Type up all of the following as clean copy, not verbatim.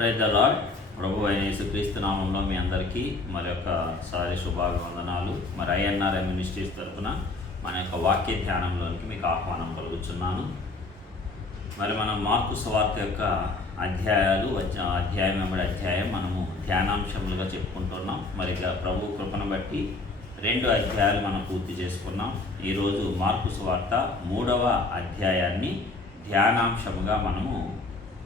Praise the lord. ప్రభు అయిన యేసుక్రీస్తు నామంలో మీ అందరికీ మరొకసారి శుభాభివందనాలు. మరి ఐఎన్ఆర్ఎం మినిస్ట్రీస్ తరఫున మన యొక్క వాక్య ధ్యానంలోనికి మీకు ఆహ్వానం కలుగుతున్నాను. మరి మనం మార్కు సువార్త యొక్క అధ్యాయం వెంబడి అధ్యాయం మనము ధ్యానాంశములుగా చెప్పుకుంటున్నాం. మరి ప్రభు కృపను బట్టి 2 అధ్యాయాలు మనం పూర్తి చేసుకున్నాం. ఈరోజు మార్కు సువార్త 3వ అధ్యాయాన్ని ధ్యానాంశముగా మనము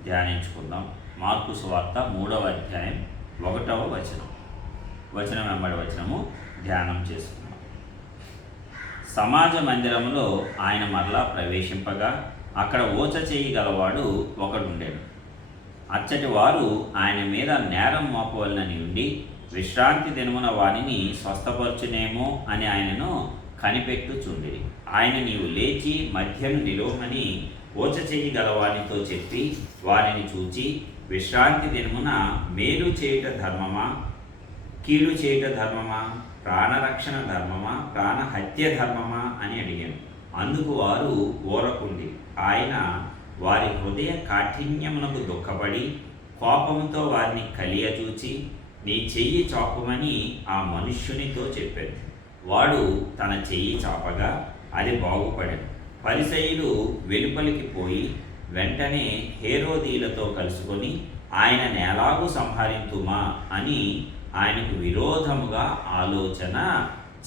ధ్యానించుకుందాం. మార్కు సువార్త 3వ అధ్యాయం 1వ వచనం వెంబడి వచనము ధ్యానం చేసుకుందాం. సమాజ మందిరంలో ఆయన మరలా ప్రవేశింపగా అక్కడ ఊచ చేయి గలవాడు ఒకడుండెను. అచ్చటి వారు ఆయన మీద నేరం మోపవలనని ఉండి విశ్రాంతి దినమున వానిని స్వస్థపరచునేమో అని ఆయనను కనిపెట్టుచుండిరి. ఆయన నీవు లేచి మధ్యను నిలువమని ఊచ చేయి గలవానితో చెప్పి వారిని చూచి, విశ్రాంతి దినమున మేలు చేయుట ధర్మమా, కీడు చేయుట ధర్మమా, ప్రాణరక్షణ ధర్మమా, ప్రాణహత్య ధర్మమా అని అడిగాను. అందుకు వారు ఊరకుండి ఆయన వారి హృదయ కాఠిన్యమునకు దుఃఖపడి కోపముతో వారిని కలియచూచి, నీ చెయ్యి చాపమని ఆ మనుష్యునితో చెప్పాడు. వాడు తన చెయ్యి చాపగా అది బాగుపడెను. పరిసయ్యులు వెలుపలికి పోయి వెంటనే హేరోదీలతో కలుసుకొని ఆయన ఎలాగూ సంహరింతుమా అని ఆయనకు విరోధముగా ఆలోచన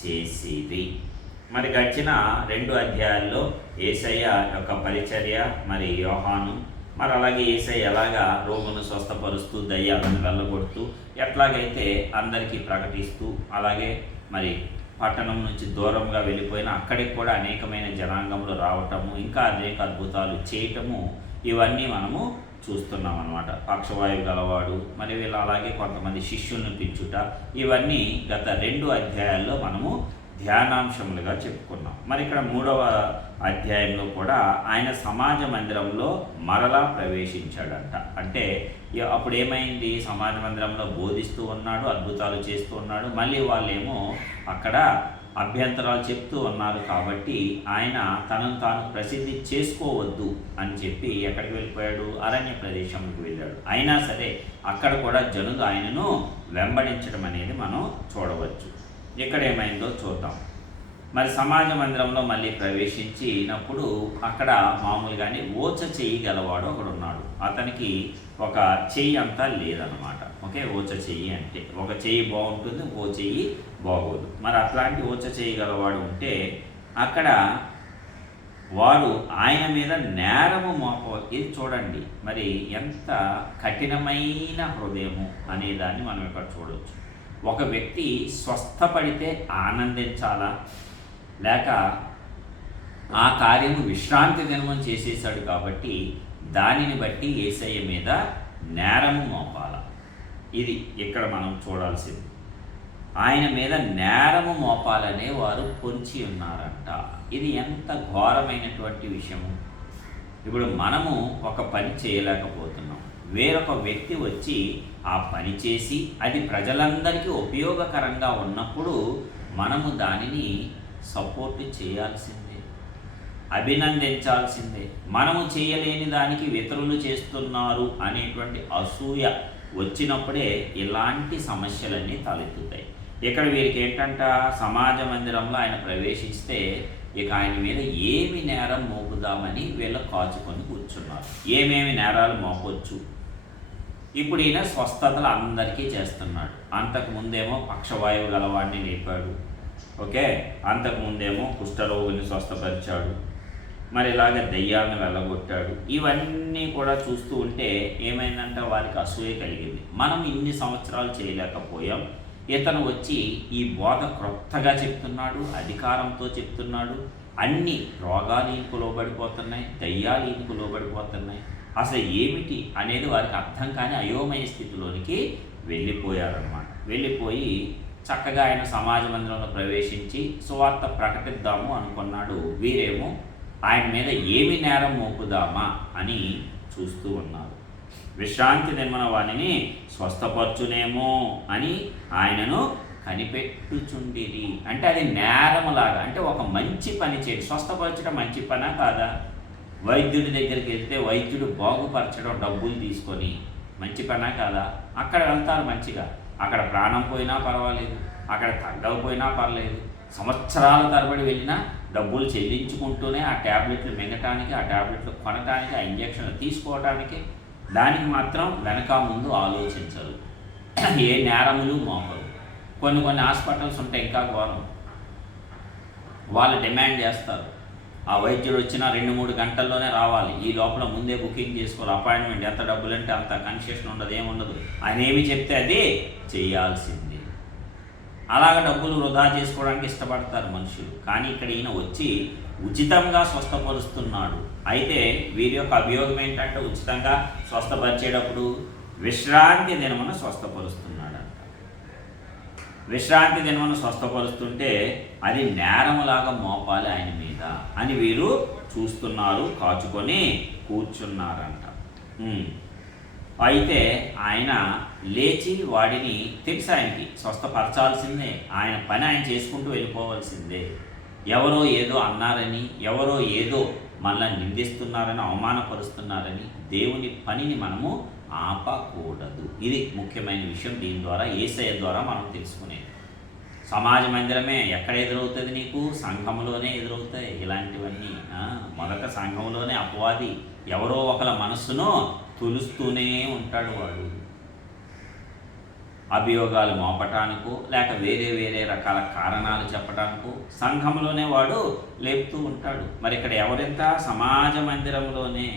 చేసిరి. మరి గడిచిన 2 అధ్యాయాల్లో యేసయ్య యొక్క పరిచర్య, మరి యోహాను, మరి అలాగే యేసయ్య ఎలాగా రోగును స్వస్థపరుస్తూ దయ్యాలను వెళ్ళగొడుతూ ఎట్లాగైతే అందరికీ ప్రకటిస్తూ, అలాగే మరి పట్టణం నుంచి దూరంగా వెళ్ళిపోయిన అక్కడికి కూడా అనేకమైన జనాంగములు రావటము, ఇంకా అనేక అద్భుతాలు చేయటము, ఇవన్నీ మనము చూస్తున్నాం అన్నమాట. పక్షవాయువు గలవాడు, మరి వీళ్ళు అలాగే కొంతమంది శిష్యులను పెంచుట, ఇవన్నీ గత 2 అధ్యాయాల్లో మనము ధ్యానాంశములుగా చెప్పుకున్నాం. మరి ఇక్కడ 3వ అధ్యాయంలో కూడా ఆయన సమాజ మందిరంలో మరలా ప్రవేశించాడంట. అంటే అప్పుడు ఏమైంది, సమాజ మందిరంలో బోధిస్తూ ఉన్నాడు, అద్భుతాలు చేస్తూ ఉన్నాడు. మళ్ళీ వాళ్ళేమో అక్కడ అభ్యంతరాలు చెప్తూ ఉన్నారు. కాబట్టి ఆయన తనను తాను ప్రసిద్ధి చేసుకోవద్దు అని చెప్పి ఎక్కడికి వెళ్ళిపోయాడు, అరణ్య ప్రదేశంకి వెళ్ళాడు. అయినా సరే అక్కడ కూడా జనులు ఆయనను వెంబడించడం అనేది మనం చూడవచ్చు. ఇక్కడ ఏమైందో చూద్దాం. మరి సమాజ మందిరంలో మళ్ళీ ప్రవేశించినప్పుడు అక్కడ మామూలుగానే ఊచ చెయ్యి గలవాడు ఒకడు ఉన్నాడు. అతనికి ఒక చెయ్యి అంతా లేదన్నమాట. ఓకే, ఊచ చెయ్యి అంటే ఒక చెయ్యి బాగుంటుంది, ఇంకో చెయ్యి బాగోదు. మరి అట్లాంటి ఊచ చెయ్యి గలవాడు ఉంటే అక్కడ వాడు ఆయన మీద నేరము ఇది చూడండి, మరి ఎంత కఠినమైన హృదయము అనేదాన్ని మనం ఇక్కడ చూడవచ్చు. ఒక వ్యక్తి స్వస్థపడితే ఆనందించాలా, లేక ఆ కార్యము విశ్రాంతి దినమని చేసేసాడు కాబట్టి దానిని బట్టి యేసయ్య మీద నేరము మోపాలా, ఇది ఇక్కడ మనం చూడాల్సింది. ఆయన మీద నేరము మోపాలనే వారు పొంచి ఉన్నారంట. ఇది ఎంత ఘోరమైనటువంటి విషయము. ఇప్పుడు మనము ఒక పని చేయలేకపోతున్నాం, వేరొక వ్యక్తి వచ్చి ఆ పని చేసి అది ప్రజలందరికీ ఉపయోగకరంగా ఉన్నప్పుడు మనము దానిని సపోర్ట్ చేయాల్సిందే, అభినందించాల్సిందే. మనము చేయలేని దానికి ఇతరులు చేస్తున్నారు అనేటువంటి అసూయ వచ్చినప్పుడే ఇలాంటి సమస్యలన్నీ తలెత్తుతాయి. ఇక్కడ వీరికి ఏంటంట, సమాజ మందిరంలో ఆయన ప్రవేశిస్తే ఇక ఆయన మీద ఏమి నేరం మోపుదామని వీళ్ళు కాచుకొని కూర్చున్నారు. ఏమేమి నేరాలు మోపొచ్చు. ఇప్పుడు ఈయన స్వస్థతలు అందరికీ చేస్తున్నాడు. అంతకుముందేమో పక్షవాయువు గలవాడిని లేపాడు. ఓకే, అంతకుముందేమో కుష్ఠరోగుని స్వస్థపరిచాడు. మరి ఇలాగ దెయ్యాలను వెళ్ళగొట్టాడు. ఇవన్నీ కూడా చూస్తూ ఉంటే ఏమైందంటే వారికి అసూయ కలిగింది. మనం ఇన్ని సంవత్సరాలు చేయలేకపోయాం, ఇతను వచ్చి ఈ బోధ క్రొత్తగా చెప్తున్నాడు, అధికారంతో చెప్తున్నాడు. అన్ని రోగాలు ఈయనకు లోబడిపోతున్నాయి, దయ్యాలు ఈయనకు లోబడిపోతున్నాయి. అసలు ఏమిటి అనేది వారికి అర్థం కాని అయోమయ స్థితిలోనికి వెళ్ళిపోయారన్నమాట. వెళ్ళిపోయి చక్కగా ఆయన సమాజ మందిరంలో ప్రవేశించి సువార్త ప్రకటిద్దాము అనుకున్నాడు. వీరేమో ఆయన మీద ఏమి నేరం మోపుదామా అని చూస్తూ ఉన్నారు. విశ్రాంతి దినమున వానిని స్వస్థపరచునేమో అని ఆయనను కనిపెట్టుచుండిరి. అంటే అది నేరములాగా, అంటే ఒక మంచి పని చేయండి. స్వస్థపరచడం మంచి పనా కాదా? వైద్యుడి దగ్గరికి వెళ్తే వైద్యుడు బాగుపరచడం డబ్బులు తీసుకొని మంచి పనా కాదా? అక్కడ వెళ్తారు మంచిగా, అక్కడ ప్రాణం పోయినా పర్వాలేదు, అక్కడ తగ్గకపోయినా పర్లేదు, సంవత్సరాల తరబడి వెళ్ళినా డబ్బులు చెల్లించుకుంటూనే ఆ ట్యాబ్లెట్లు మింగటానికి, ఆ ట్యాబ్లెట్లు కొనటానికి, ఆ ఇంజక్షన్లు తీసుకోవడానికి, దానికి మాత్రం వెనక ముందు ఆలోచించరు. ఏ నేరములు మోపరు. కొన్ని హాస్పిటల్స్ ఉంటాయి ఇంకా ఘోరం. వాళ్ళు డిమాండ్ చేస్తారు, ఆ వైద్యుడు వచ్చిన 2-3 గంటల్లోనే రావాలి, ఈ లోపల ముందే బుకింగ్ చేసుకోవాలి, అపాయింట్మెంట్, ఎంత డబ్బులు అంటే అంత, కన్సెషన్ ఉండదు, ఏముండదు, ఆయన ఏమి చెప్తే అది చేయాల్సిందే. అలాగ డబ్బులు వృధా చేసుకోవడానికి ఇష్టపడతారు మనుషులు. కానీ ఇక్కడ ఈయన వచ్చి ఉచితంగా స్వస్థపరుస్తున్నాడు. అయితే వీరి యొక్క అభియోగం ఏంటంటే ఉచితంగా స్వస్థపరిచేటప్పుడు విశ్రాంతి దినమున స్వస్థపరుస్తున్నాడంట. విశ్రాంతి దినమున స్వస్థపరుస్తుంటే అది నేరములాగా మోపాలి ఆయన మీద అని వీరు చూస్తున్నారు, కాచుకొని కూర్చున్నారంట. అయితే ఆయన లేచి వాడిని తెలుసు, ఆయనకి స్వస్థపరచాల్సిందే, ఆయన పని ఆయన చేసుకుంటూ వెళ్ళిపోవాల్సిందే. ఎవరో ఏదో అన్నారని, ఎవరో ఏదో మనల్ని నిందిస్తున్నారని, అవమానపరుస్తున్నారని దేవుని పనిని మనము ఆపకూడదు. ఇది ముఖ్యమైన విషయం. దీని ద్వారా యేసయ్య ద్వారా మనం తెలుసుకునేది. సమాజ మందిరమే ఎక్కడ ఎదురవుతుంది నీకు? సంఘంలోనే ఎదురవుతాయి ఇలాంటివన్నీ. మొదట సంఘంలోనే అపవాది ఎవరో ఒకల మనస్సును తులుస్తూనే ఉంటాడు. వాడు అభియోగాలు మోపటానికో లేక వేరే రకాల కారణాలు చెప్పడానికో సంఘంలోనే వాడు లేపుతూ ఉంటాడు. మరి ఇక్కడ ఎవరెంత? సమాజ మందిరంలోనే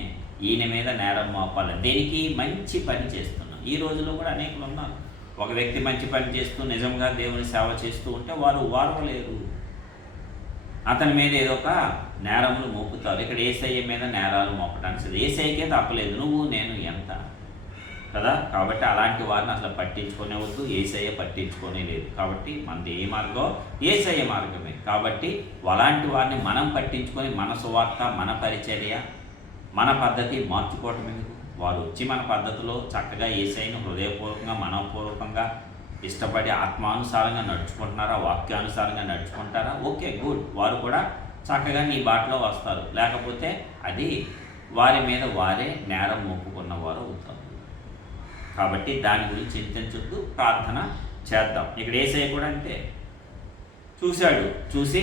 ఈయన మీద నేరం మోపాలి. దేనికి? మంచి పని చేస్తున్నాం. ఈ రోజుల్లో కూడా అనేకులు ఉన్నారు. ఒక వ్యక్తి మంచి పని చేస్తూ నిజంగా దేవుని సేవ చేస్తూ ఉంటే వారు వారవలేరు, అతని మీద ఏదో ఒక నేరములు మోపుతారు. ఇక్కడ యేసయ్య మీద నేరాలు మోపడానికి యేసయ్యకే తప్పలేదు, నువ్వు నేను ఎంత కదా. కాబట్టి అలాంటి వారిని అసలు పట్టించుకునే వద్దు, యేసయ్య పట్టించుకోనే లేదు. కాబట్టి మనది ఏ మార్గం? యేసయ్య మార్గమే. కాబట్టి అలాంటి వారిని మనం పట్టించుకొని మన సువార్త, మన పరిచర్య, మన పద్ధతి మార్చుకోవటం ఎందుకు? వారు వచ్చి మన పద్ధతిలో చక్కగా యేసయ్యను హృదయపూర్వకంగా, మనపూర్వకంగా ఇష్టపడి ఆత్మానుసారంగా నడుచుకుంటున్నారా, వాక్యానుసారంగా నడుచుకుంటారా? Okay, good. వారు కూడా చక్కగా నీ బాటలో వస్తారు. లేకపోతే అది వారి మీద వారే నేరం మోపుకున్న వారు అవుతారు. కాబట్టి దాని గురించి చింతించొద్దు, ప్రార్థన చేద్దాం. ఇక్కడ యేసయ్య కూడా అంతే, చూశాడు, చూసి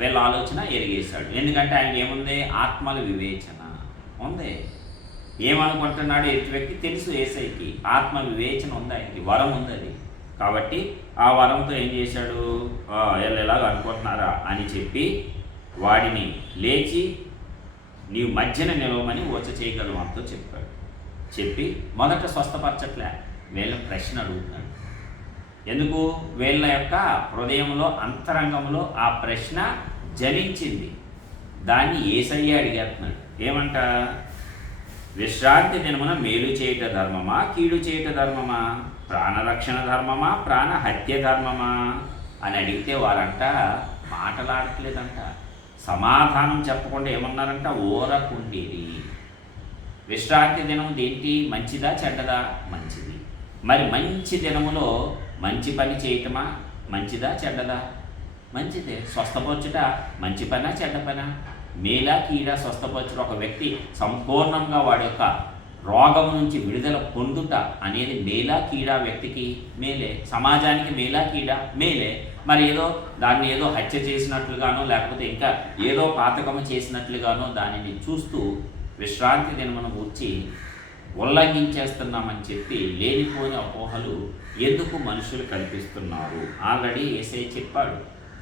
వీళ్ళ ఆలోచన ఎరిగేశాడు. ఎందుకంటే ఆయనకి ఏముంది? ఆత్మల వివేచన ఉంది. ఏమనుకుంటున్నాడు ఎట్టి వ్యక్తి తెలుసు యేసయ్యకి. ఆత్మ వివేచన ఉంది, ఆయనకి వరం ఉంది అది. కాబట్టి ఆ వరంతో ఏం చేశాడు? వీళ్ళు ఎలాగ అనుకుంటున్నారా అని చెప్పి వాడిని లేచి నీవు మధ్యన నిలవమని వచ్చ చేయగలవు అంతా చెప్పాడు. చెప్పి మొదట స్వస్థపరచట్లే, వీళ్ళ ప్రశ్న అడుగుతున్నాడు. ఎందుకు? వీళ్ళ యొక్క హృదయంలో, అంతరంగంలో ఆ ప్రశ్న జనించింది. దాన్ని యేసయ్య అడిగేస్తున్నాడు. ఏమంట? విశ్రాంతి దినమున మేలు చేయుట ధర్మమా, కీడు చేయుట ధర్మమా? ప్రాణరక్షణ ధర్మమా, ప్రాణహత్య ధర్మమా అని అడిగితే వారంట మాటలాడట్లేదంట. సమాధానం చెప్పకుండా ఏమన్నారంట? ఓరకుండేది. విశ్రాంతి దినం దేంటి? మంచిదా చెడ్డదా? మంచిది. మరి మంచి దినములో మంచి పని చేయటమా మంచిదా చెడ్డదా? మంచిదే. స్వస్థపరచుట మంచి పనా చెడ్డ పనా? మేలా కీడా? స్వస్థపరచుట ఒక వ్యక్తి సంపూర్ణంగా వాడి యొక్క రోగం నుంచి విడుదల పొందుట అనేది మేలా కీడా? వ్యక్తికి మేలే, సమాజానికి మేలా కీడా? మేలే. మరి దాన్ని ఏదో హత్య చేసినట్లుగానో లేకపోతే ఇంకా ఏదో పాతకము చేసినట్లుగానో దానిని చూస్తూ విశ్రాంతి దినమును వచ్చి ఉల్లంఘించేస్తున్నామని చెప్పి లేనిపోని అపోహలు ఎందుకు మనుషులు కల్పిస్తున్నారు? ఆల్రెడీ యేసయ్య చెప్పాడు,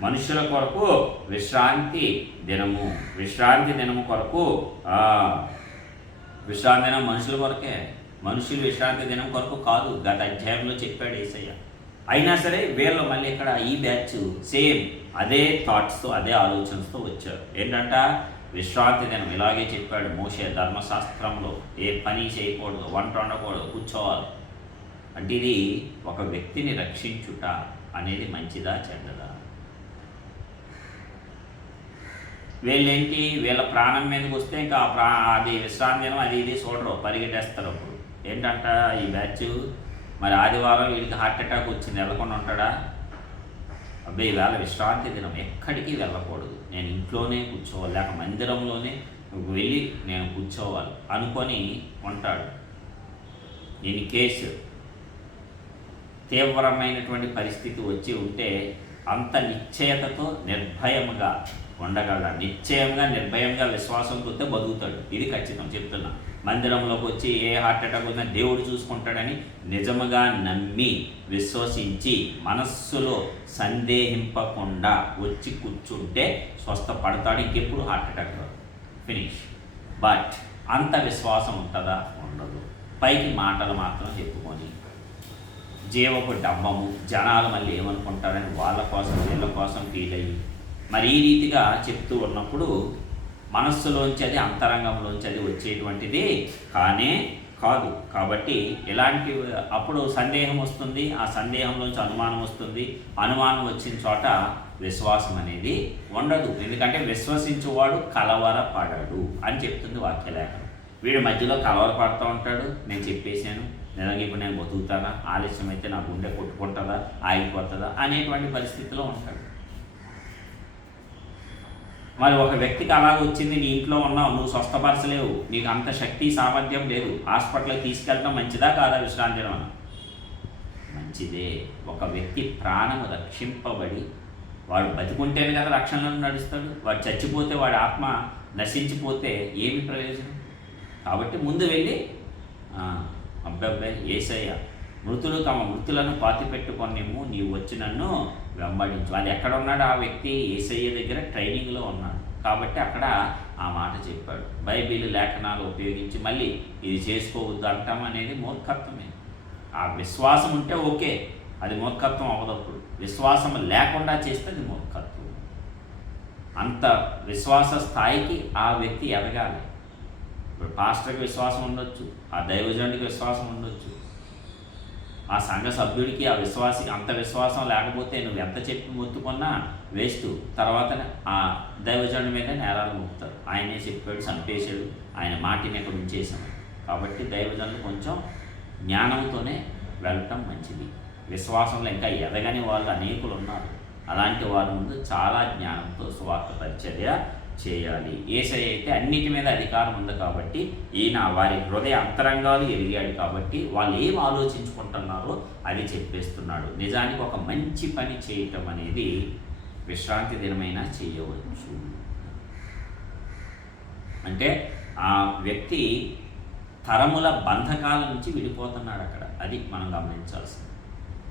మనుషుల కొరకు విశ్రాంతి దినము, విశ్రాంతి దినము కొరకు. విశ్రాంతి దినం మనుషుల కొరకే, మనుషులు విశ్రాంతి దినం కొరకు కాదు. గత అధ్యాయంలో చెప్పాడు యేసయ్య. అయినా సరే వీళ్ళు మళ్ళీ ఇక్కడ ఈ బ్యాచ్ సేమ్ అదే థాట్స్తో, అదే ఆలోచనతో వచ్చారు. ఏంటంట? విశ్రాంతి దినం ఇలాగే చెప్పాడు మోషే ధర్మశాస్త్రంలో, ఏ పని చేయకూడదు, వంట వండకూడదు, కూర్చోవాలి. అంటే ఇది ఒక వ్యక్తిని రక్షించుట అనేది మంచిదా చెడ్డదా? వీళ్ళేంటి? వీళ్ళ ప్రాణం మీదకి వస్తే ఇంకా అది విశ్రాంతి దినం అది ఇది చూడరు, పరిగెట్టేస్తారు. అప్పుడు ఏంటంట ఈ బ్యాచ్, మరి ఆదివారం వీడికి హార్ట్ అటాక్ వచ్చింది, వెళ్ళకుండా ఉంటాడా? అబ్బాయి ఈవేళ విశ్రాంతి దినం, ఎక్కడికి వెళ్ళకూడదు, నేను ఇంట్లోనే కూర్చోవాలి, లేక మందిరంలోనే వెళ్ళి నేను కూర్చోవాలి అనుకొని ఉంటాడు. ఇన్ కేసు తీవ్రమైనటువంటి పరిస్థితి వచ్చి ఉంటే అంత నిశ్చయతతో నిర్భయంగా ఉండగలడు. నిశ్చయంగా నిర్భయంగా విశ్వాసంతో బతుకుతాడు. ఇది ఖచ్చితం చెప్తున్నా. మందిరంలోకి వచ్చి ఏ హార్ట్ అటాక్ ఉన్నా దేవుడు చూసుకుంటాడని నిజముగా నమ్మి విశ్వసించి మనస్సులో సందేహింపకుండా వచ్చి కూర్చుంటే స్వస్థపడతాడు. ఇంకెప్పుడు హార్ట్ అటాక్ రాదు. ఫినిష్. బట్ అంత విశ్వాసం ఉంటుందా? ఉండదు. పైకి మాటలు మాత్రం చెప్పుకొని జీవపు డబ్బము, జనాలు మళ్ళీ ఏమనుకుంటారని వాళ్ళ కోసం వీళ్ళ కోసం ఫీల్ అయ్యి మరి ఈ రీతిగా చెప్తూ ఉన్నప్పుడు మనస్సులోంచి అది అంతరంగంలోంచి అది వచ్చేటువంటిది కానే కాదు. కాబట్టి ఇలాంటి అప్పుడు సందేహం వస్తుంది. ఆ సందేహంలోంచి అనుమానం వస్తుంది. అనుమానం వచ్చిన చోట విశ్వాసం అనేది ఉండదు. ఎందుకంటే విశ్వసించువాడు కలవరపడడు అని చెప్తుంది వాక్యలేఖనం. వీడి మధ్యలో కలవరపడుతూ ఉంటాడు. నేను చెప్పేశాను, నిజంగా ఇప్పుడు నేను బతుకుతానా, ఆలస్యం అయితే నా గుండె కొట్టుకుంటుందా, ఆగిపోతుందా అనేటువంటి పరిస్థితిలో ఉంటాడు. మరి ఒక వ్యక్తికి అలాగ వచ్చింది, నీ ఇంట్లో ఉన్నావు, నువ్వు స్వస్థపరచలేవు, నీకు అంత శక్తి సామర్థ్యం లేదు, హాస్పిటల్కి తీసుకెళ్ళడం మంచిదా కాదా? విశ్రాంతి మంచిదే. ఒక వ్యక్తి ప్రాణము రక్షింపబడి వాడు బతికుంటేనే కదా రక్షణలో నడుస్తాడు. వాడు చచ్చిపోతే, వాడి ఆత్మ నశించిపోతే ఏమి ప్రయోజనం? కాబట్టి ముందు వెళ్ళి అబ్బాయి యేసయ్య మృతులు తమ మృతులను పాతిపెట్టుకొనేమో నీవు వచ్చి నన్ను వెంబడించు. అది ఎక్కడ ఉన్నాడు? ఆ వ్యక్తి యేసయ్య దగ్గర ట్రైనింగ్లో ఉన్నాడు కాబట్టి అక్కడ ఆ మాట చెప్పాడు. బైబిల్ లేఖనాలు ఉపయోగించి మళ్ళీ ఇది చేసుకోవద్దు అంటాం అనేది మూర్ఖత్వమే. ఆ విశ్వాసం ఉంటే ఓకే, అది మూర్ఖత్వం అవ్వదప్పుడు. విశ్వాసం లేకుండా చేస్తే అది మూర్ఖత్వం. అంత విశ్వాస స్థాయికి ఆ వ్యక్తి ఎదగాలి. ఇప్పుడు పాస్టర్కి విశ్వాసం ఉండొచ్చు, ఆ దైవజనుడికి విశ్వాసం ఉండొచ్చు, ఆ సంఘ సభ్యుడికి ఆ విశ్వాసి అంత విశ్వాసం లేకపోతే నువ్వు ఎంత చెప్పి మొత్తుకున్నా వేస్ట్. తర్వాత ఆ దైవజనుడి మీద నేరాలు మోపుతారు. ఆయనే చెప్పాడు, చంపేశాడు, ఆయన మాటిని ఎక్కడ ఉంచేసాను. కాబట్టి దైవజనులు కొంచెం జ్ఞానంతోనే వెళ్ళటం మంచిది. విశ్వాసంలో ఇంకా ఎదగని వాళ్ళు అనేకులు ఉన్నారు. అలాంటి వారి ముందు చాలా జ్ఞానంతో సువార్త పరిచర్య చేయాలి. యేసయ్య అయితే అన్నిటి మీద అధికారం ఉంది కాబట్టి ఈయన వారి హృదయ అంతరంగాలు ఎరిగాడు కాబట్టి వాళ్ళు ఏం ఆలోచించుకుంటున్నారో అది చెప్పేస్తున్నాడు. నిజానికి ఒక మంచి పని చేయటం అనేది విశ్రాంతి దినమైనా చేయవచ్చు. అంటే ఆ వ్యక్తి తరముల బంధకాల నుంచి విడిపోతున్నాడు అక్కడ. అది మనం గమనించాల్సింది.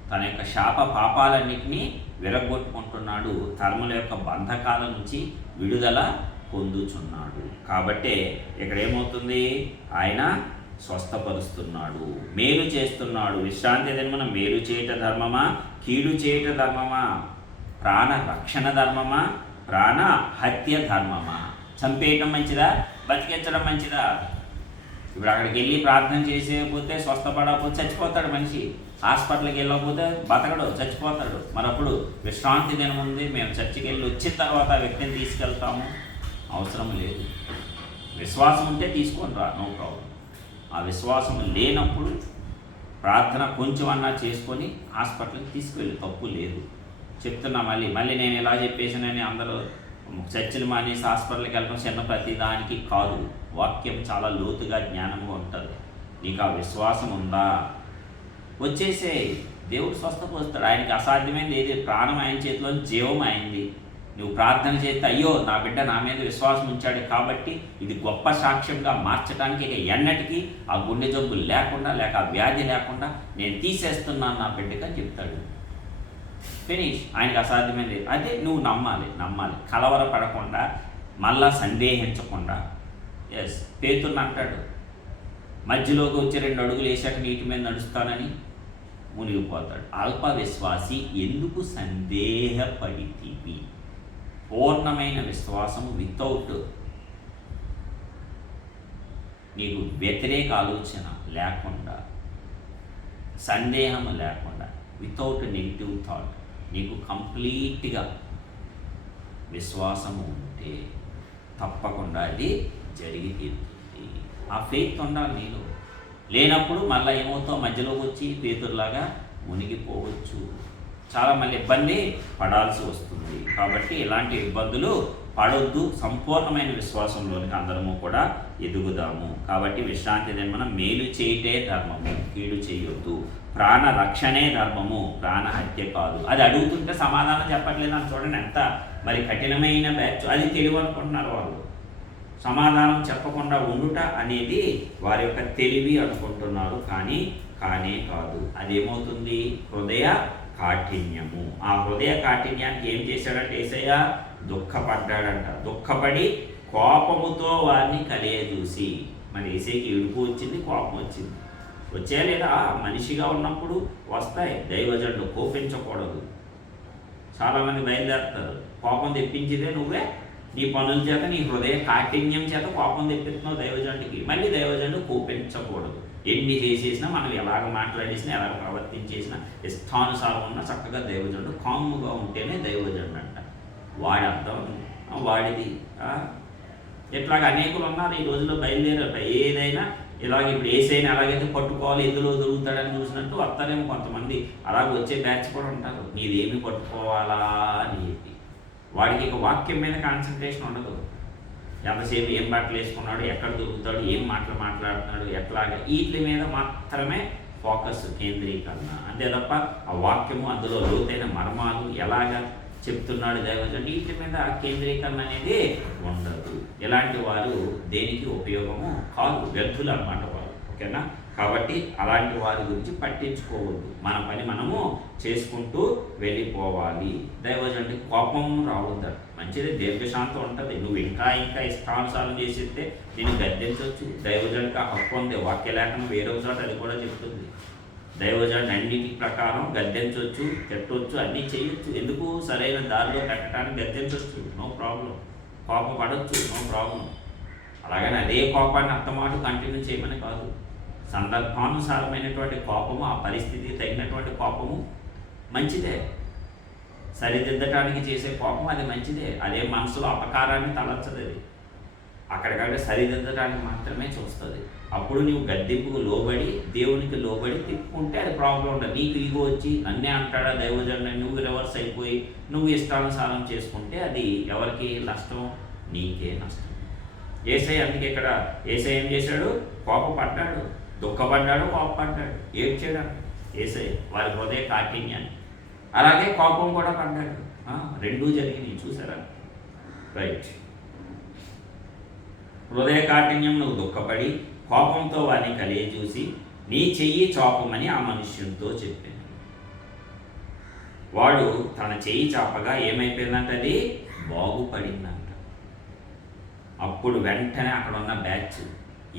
తన యొక్క శాప పాపాలన్నింటినీ విరగొట్టుకుంటున్నాడు. తరముల యొక్క బంధకాల నుంచి విడుదల పొందుచున్నాడు. కాబట్టే ఇక్కడ ఏమవుతుంది? ఆయన స్వస్థపరుస్తున్నాడు, మేలు చేస్తున్నాడు. విశ్రాంతి దినమున మేలు చేయట ధర్మమా, కీడు చేయట ధర్మమా? ప్రాణ రక్షణ ధర్మమా, ప్రాణ హత్య ధర్మమా? చంపేయటం మంచిదా, బతికించడం మంచిదా? ఇప్పుడు అక్కడికి వెళ్ళి ప్రార్థన చేసేకపోతే స్వస్థపడకపోతే చచ్చిపోతాడు మనిషి. హాస్పిటల్కి వెళ్ళకపోతే బతకడు, చచ్చిపోతాడు. మరి అప్పుడు విశ్రాంతి దినం ఉంది, మేము చర్చికి వెళ్ళి వచ్చిన తర్వాత ఆ వ్యక్తిని తీసుకెళ్తాము, అవసరం లేదు. విశ్వాసం ఉంటే తీసుకొని రా, నో ప్రాబ్లం. ఆ విశ్వాసం లేనప్పుడు ప్రార్థన కొంచెం అన్నా చేసుకొని హాస్పిటల్కి తీసుకువెళ్ళి తప్పు లేదు. చెప్తున్నా మళ్ళీ నేను ఎలా చెప్పేసానని అందరూ చర్చిలు మానేసి హాస్పిటల్కి వెళ్ళడం చిన్న ప్రతి దానికి కాదు. వాక్యం చాలా లోతుగా జ్ఞానంగా ఉంటుంది. నీకు ఆ విశ్వాసం ఉందా? వచ్చేసే దేవుడు స్వస్థపరుస్తాడు. ఆయనకి అసాధ్యమైనది ఏది? ప్రాణం ఆయన చేతిలో, జీవం అయింది. నువ్వు ప్రార్థన చేస్తే అయ్యో నా బిడ్డ నా మీద విశ్వాసం ఉంచాడు కాబట్టి ఇది గొప్ప సాక్ష్యంగా మార్చడానికి ఇక ఎన్నటికీ ఆ గుండె జబ్బు లేకుండా లేక ఆ వ్యాధి లేకుండా నేను తీసేస్తున్నాను నా బిడ్డకి అని చెప్తాడు. ఫినిష్. ఆయనకు అసాధ్యమైనది అదే. నువ్వు నమ్మాలి, కలవరపడకుండా, మళ్ళా సందేహించకుండా. ఎస్, పేతురుని అంటాడు, మధ్యలోకి వచ్చి 2 అడుగులు వేసాక నీటి మీద నడుస్తానని మునిగిపోతాడు. అల్ప విశ్వాసి ఎందుకు సందేహపడితివి? పూర్ణమైన విశ్వాసము వితౌట్ నీకు వ్యతిరేక ఆలోచన లేకుండా, సందేహం లేకుండా, వితౌట్ నెగిటివ్ థాట్, నీకు కంప్లీట్గా విశ్వాసము ఉంటే తప్పకుండా అది జరిగి తీరుతుంది. ఆ ఫెయిత్ ఉండాలి నీలో. లేనప్పుడు మళ్ళీ ఏమవుతావు? మధ్యలోకి వచ్చి పేతురులాగా మునిగిపోవచ్చు. చాలా మళ్ళీ ఇబ్బంది పడాల్సి వస్తుంది. కాబట్టి ఇలాంటి ఇబ్బందులు పడొద్దు. సంపూర్ణమైన విశ్వాసంలోనికి అందరము కూడా ఎదుగుదాము. కాబట్టి విశ్రాంతి దినమున మేలు చేయుటే ధర్మము, కీడు చేయొద్దు. ప్రాణ రక్షణే ధర్మము, ప్రాణ హత్య కాదు. అది అడుగుతుంటే సమాధానం చెప్పట్లేదు అని చూడండి, ఎంత మరి కఠినమైన బ్యాచ్. అది తెలివి అనుకుంటున్నారు వాళ్ళు. సమాధానం చెప్పకుండా ఉండుట అనేది వారి యొక్క తెలివి అనుకుంటున్నారు, కానీ కానే కాదు. అదేమవుతుంది? హృదయ కాఠిన్యము. ఆ హృదయ కాఠిన్యానికి ఏం చేశాడంటే యేసయ్య దుఃఖపడ్డాడంట. దుఃఖపడి కోపముతో వారిని కలియజూసి. మరి యేసయ్యకి ఏడుపు వచ్చింది, కోపం వచ్చింది. వచ్చే లేదా మనిషిగా ఉన్నప్పుడు వస్తాయి. దైవజనుడు కోపించకూడదు. చాలామంది బయలుదేరుతారు, కోపం తెప్పించిదే నువ్వే, నీ పనుల చేత, నీ హృదయ కాఠిన్యం చేత కోపం తెప్పిస్తున్నావు దైవజనుడికి. మళ్ళీ దైవజనుడు కోపించకూడదు. ఎన్ని చేసేసినా, మనం ఎలాగ మాట్లాడేసినా, ఎలాగ ప్రవర్తించేసినా, ఇష్టానుసారం ఉన్న చక్కగా దైవజనుడు కాముగా ఉంటేనే దైవజనుడు అంట. వాడి అర్థం వాడిది. ఇట్లాగ అనేకులు ఉన్నారు ఈ రోజుల్లో బయలుదేరారు. ఏదైనా ఇలాగ ఇప్పుడు ఏసైనా ఎలాగైతే పట్టుకోవాలి, ఎందులో దొరుకుతాడని చూసినట్టు వస్తారేమో కొంతమంది. అలాగ వచ్చే బ్యాచ్ కూడా ఉంటారు, నీదేమి పట్టుకోవాలా అని చెప్పి. వాడికి ఇక వాక్యం మీద కాన్సన్ట్రేషన్ ఉండదు. ఎంతసేపు ఏం బట్టలు వేసుకున్నాడు, ఎక్కడ దొరుకుతాడు, ఏం మాటలు మాట్లాడుతున్నాడు, ఎట్లాగా, వీటి మీద మాత్రమే ఫోకస్, కేంద్రీకరణ. అంతే తప్ప ఆ వాక్యము, అందులో లోతైన మర్మాలు ఎలాగా చెప్తున్నాడు దైవజనుడు, వీటి మీద కేంద్రీకరణ అనేది ఉండదు. ఇలాంటి వారు దేనికి ఉపయోగము కాదు, వ్యర్థులు అన్నమాట వారు. ఓకేనా? కాబట్టి అలాంటి వారి గురించి పట్టించుకోవద్దు. మన పని మనము చేసుకుంటూ వెళ్ళిపోవాలి. దైవజనుడికి కోపం రావద్దు. మంచిది, దీర్ఘశాంతం ఉంటుంది. నువ్వు ఇంకా ఇష్టానుసారం చేసిస్తే నేను గద్దించవచ్చు. దైవజనుడికి ఆ హక్కు ఉంది. వాక్యలేఖనం వేరే చోట అది కూడా చెప్తుంది. దైవజనుడు అన్నిటి ప్రకారం గద్దించవచ్చు, తిట్టవచ్చు, అన్నీ చేయొచ్చు. ఎందుకు? సరైన దారిలో పెట్టడానికి గద్దించవచ్చు, నో ప్రాబ్లం. కోపపడవచ్చు, నో ప్రాబ్లం. అలాగని అదే కోపాన్ని అర్థమాట కంటిన్యూ చేయమని కాదు. సందర్భానుసారమైనటువంటి కోపము, ఆ పరిస్థితికి తగినటువంటి కోపము మంచిదే. సరిదిద్దటానికి చేసే కోపం అది మంచిదే. అదే మనసులో అపకారాన్ని తలచదు. అది అక్కడికక్కడ సరిదిద్దటానికి మాత్రమే చూస్తుంది. అప్పుడు నువ్వు గద్దెంపుకు లోబడి, దేవునికి లోబడి తిప్పుకుంటే అది ప్రాబ్లం ఉండదు. నీకు ఈగో వచ్చి నన్నే అంటాడా దైవజనుడు, నువ్వు రివర్స్ అయిపోయి నువ్వు ఇష్టానుసారం చేసుకుంటే అది ఎవరికి నష్టం? నీకే నష్టం. యేసయ్య అందుకే ఇక్కడ యేసయ్య ఏం చేశాడు? కోపపడ్డాడు, దుఃఖపడ్డాడు, కోపపడ్డాడు, ఏడ్చాడు యేసయ్య వారి హృదయ కాఠిన్యాన్ని. అలాగే కోపం కూడా పడ్డాడు. రెండూ జరిగినాయి, చూసారా? రైట్. హృదయ కాఠిన్యం నువ్వు దుఃఖపడి కోపంతో వారిని కలియజూసి నీ చెయ్యి చాపమని ఆ మనుష్యునితో చెప్పాను. వాడు తన చెయ్యి చాపగా ఏమైపోయిందంట? అది బాగుపడిందంట. అప్పుడు వెంటనే అక్కడ ఉన్న బ్యాచ్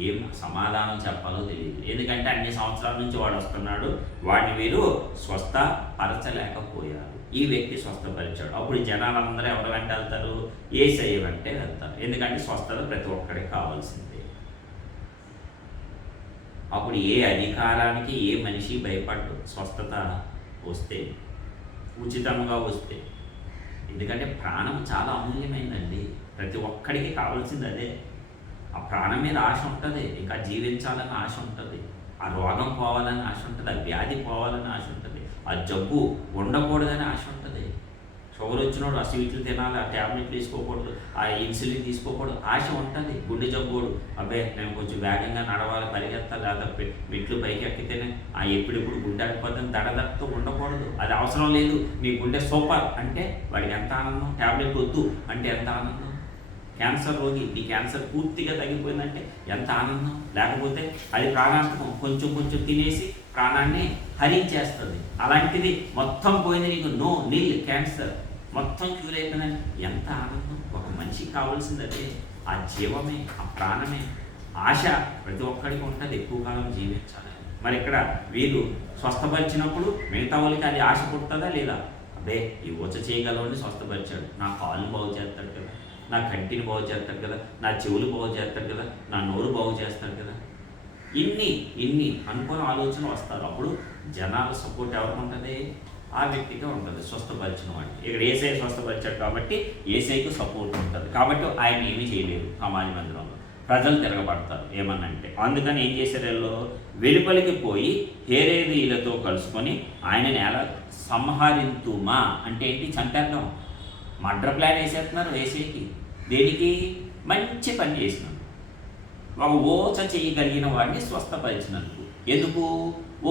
ఏం సమాధానం చెప్పాలో తెలియదు. ఎందుకంటే అన్ని సంవత్సరాల నుంచి వాడు వస్తున్నాడు, వాడిని వీరు స్వస్థపరచలేకపోయారు. ఈ వ్యక్తి స్వస్థపరిచాడు. అప్పుడు జనాలందరూ ఎవరి వెంట వెళ్తారు? యేసయ్య వెంటే వెళ్తారు. ఎందుకంటే స్వస్థత ప్రతి ఒక్కడికి కావాల్సిందే. అప్పుడు ఏ అధికారానికి ఏ మనిషి భయపడ్డు స్వస్థత వస్తే, ఉచితంగా వస్తే. ఎందుకంటే ప్రాణం చాలా అమూల్యమైందండి. ప్రతి ఒక్కడికి కావాల్సింది అదే. ఆ ప్రాణం మీద ఆశ ఉంటుంది, ఇంకా జీవించాలని ఆశ ఉంటుంది, ఆ రోగం పోవాలని ఆశ ఉంటుంది, ఆ వ్యాధి పోవాలని ఆశ ఉంటుంది, ఆ జబ్బు ఉండకూడదని ఆశ ఉంటుంది. షుగర్ వచ్చినోడు ఆ స్వీట్లు తినాలి, ఆ ట్యాబ్లెట్లు తీసుకోకూడదు, ఆ ఇన్సులిన్ తీసుకోకూడదు, ఆశ ఉంటుంది. గుండె జబ్బోడు అబ్బాయి నేను కొంచెం వేగంగా నడవాలి, పరిగెత్తాలి, లేదా మెట్లు పైకి ఎక్కితేనే ఎప్పుడెప్పుడు గుండె ఆడిపోతుంది, దడదడతో ఉండకూడదు. అది అవసరం లేదు. మీ గుండె సూపర్ అంటే వాడికి ఎంత ఆనందం, ట్యాబ్లెట్ వద్దు అంటే ఎంత ఆనందం. క్యాన్సర్ రోగి, మీ క్యాన్సర్ పూర్తిగా తగ్గిపోయిందంటే ఎంత ఆనందం. లేకపోతే అది ప్రాణాంతకం, కొంచెం కొంచెం తినేసి ప్రాణాన్ని హరించేస్తుంది. అలాంటిది మొత్తం పోయింది, నీకు నీల్ క్యాన్సర్ మొత్తం క్యూర్ అయిపోయిందని ఎంత ఆనందం. ఒక మనిషికి కావాల్సింది అదే, ఆ జీవమే, ఆ ప్రాణమే. ఆశ ప్రతి ఒక్కడికి ఉంటుంది, ఎక్కువ కాలం జీవించాలి. మరి ఇక్కడ వీరు స్వస్థపరిచినప్పుడు మిగతా వాళ్ళకి అది ఆశ పుడుతుందా లేదా? అదే ఈ ఊచ చేయగలవని స్వస్థపరిచాడు, నా కాళ్ళు బాగు చేస్తాడు కదా, నా కంటిని బాగు చేస్తాడు కదా, నా చెవులు బాగు చేస్తాడు కదా, నా నోరు బాగు చేస్తాడు కదా. ఇన్ని అనుకున్న ఆలోచన వస్తారు. అప్పుడు జనాల సపోర్ట్ ఎవరికి ఉంటుంది? ఆ వ్యక్తిగా ఉంటుంది, స్వస్థపరిచిన వాడికి. ఇక్కడ యేసయ్య స్వస్థపరిచాడు కాబట్టి యేసయ్యకు సపోర్ట్ ఉంటుంది. కాబట్టి ఆయన ఏమీ చేయలేరు. సమాజ మందిరంలో ప్రజలు తిరగబడతారు ఏమన్నంటే. అందుకని ఏం చేశారు? వీళ్ళు వెలుపలికి పోయి హేరోదీయులతో కలుసుకొని ఆయనని ఎలా సంహరింతుమా అంటే ఏంటి? చంపేద్దాం. మర్డర్ ప్లాన్ వేసేస్తున్నారు యేసయ్యకి. దేనికి? మంచి పని చేసినాడు. ఒక ఓచ చేయగలిగిన వాడిని స్వస్థపరిచినందుకు. ఎందుకు?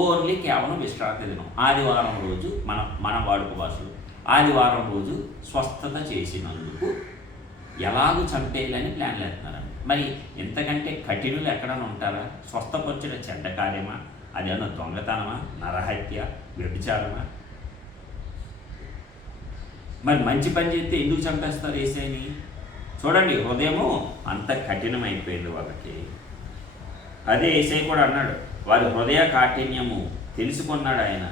ఓన్లీ కేవలం విశ్రాంతి దినం ఆదివారం రోజు మన వాడుక భాషలో ఆదివారం రోజు స్వస్థత చేసినందుకు ఎలాగూ చంపేయాలని ప్లాన్లు వేస్తున్నారండి. మరి ఇంతకంటే కఠినులు ఎక్కడైనా ఉంటారా? స్వస్థపరచడం చెడ్డ కార్యమా? అదేమన్నా దొంగతనమా, నరహత్య, వ్యభిచారమా? మరి మంచి పని చేస్తే ఎందుకు చంపేస్తారు యేసయ్యని? చూడండి, హృదయము అంత కఠినమైపోయింది వాళ్ళకి. అదే యేసయ్య కూడా అన్నాడు, వారి హృదయ కాఠిన్యము తెలుసుకున్నాడు ఆయన.